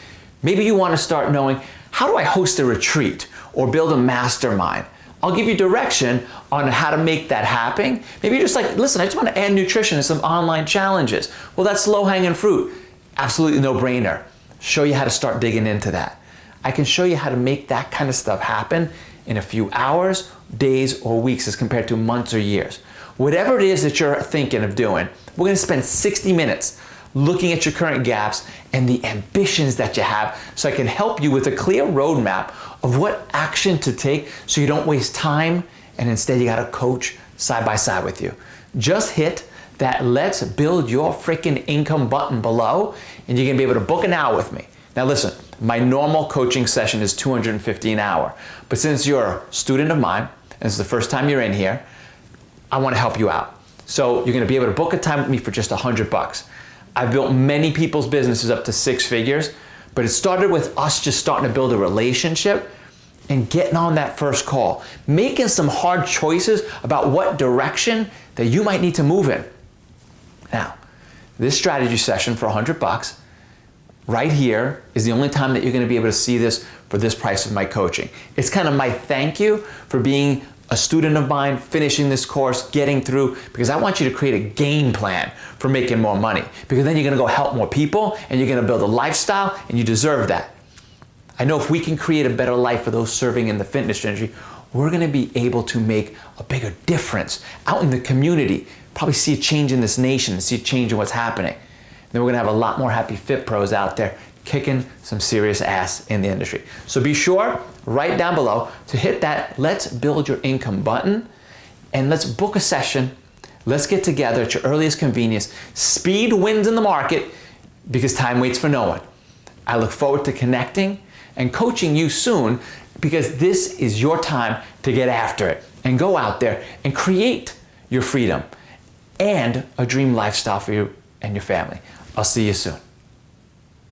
Maybe you want to start knowing, how do I host a retreat or build a mastermind? I'll give you direction on how to make that happen. Maybe you're just like, listen, I just want to add nutrition and some online challenges. Well, that's low-hanging fruit. Absolutely no-brainer. Show you how to start digging into that. I can show you how to make that kind of stuff happen in a few hours, days, or weeks as compared to months or years. Whatever it is that you're thinking of doing, we're going to spend 60 minutes looking at your current gaps and the ambitions that you have, so I can help you with a clear roadmap of what action to take so you don't waste time and instead you got a coach side by side with you. Just hit that let's build your freaking income button below and you're going to be able to book an hour with me. Now listen, my normal coaching session is $250 an hour, but since you're a student of mine and it's the first time you're in here, I want to help you out. So you're going to be able to book a time with me for just $100. I've built many people's businesses up to 6 figures, but it started with us just starting to build a relationship and getting on that first call, making some hard choices about what direction that you might need to move in. Now, this strategy session for $100 right here is the only time that you're going to be able to see this for this price of my coaching. It's kind of my thank you for being a student of mine finishing this course, getting through, because I want you to create a game plan for making more money, because then you're gonna go help more people and you're gonna build a lifestyle and you deserve that. I know if we can create a better life for those serving in the fitness industry, we're gonna be able to make a bigger difference out in the community, probably see a change in this nation, see a change in what's happening. Then we're gonna have a lot more happy fit pros out there kicking some serious ass in the industry. So be sure, right down below, to hit that Let's Build Your Income button and let's book a session. Let's get together at your earliest convenience. Speed wins in the market because time waits for no one. I look forward to connecting and coaching you soon, because this is your time to get after it and go out there and create your freedom and a dream lifestyle for you and your family. I'll see you soon.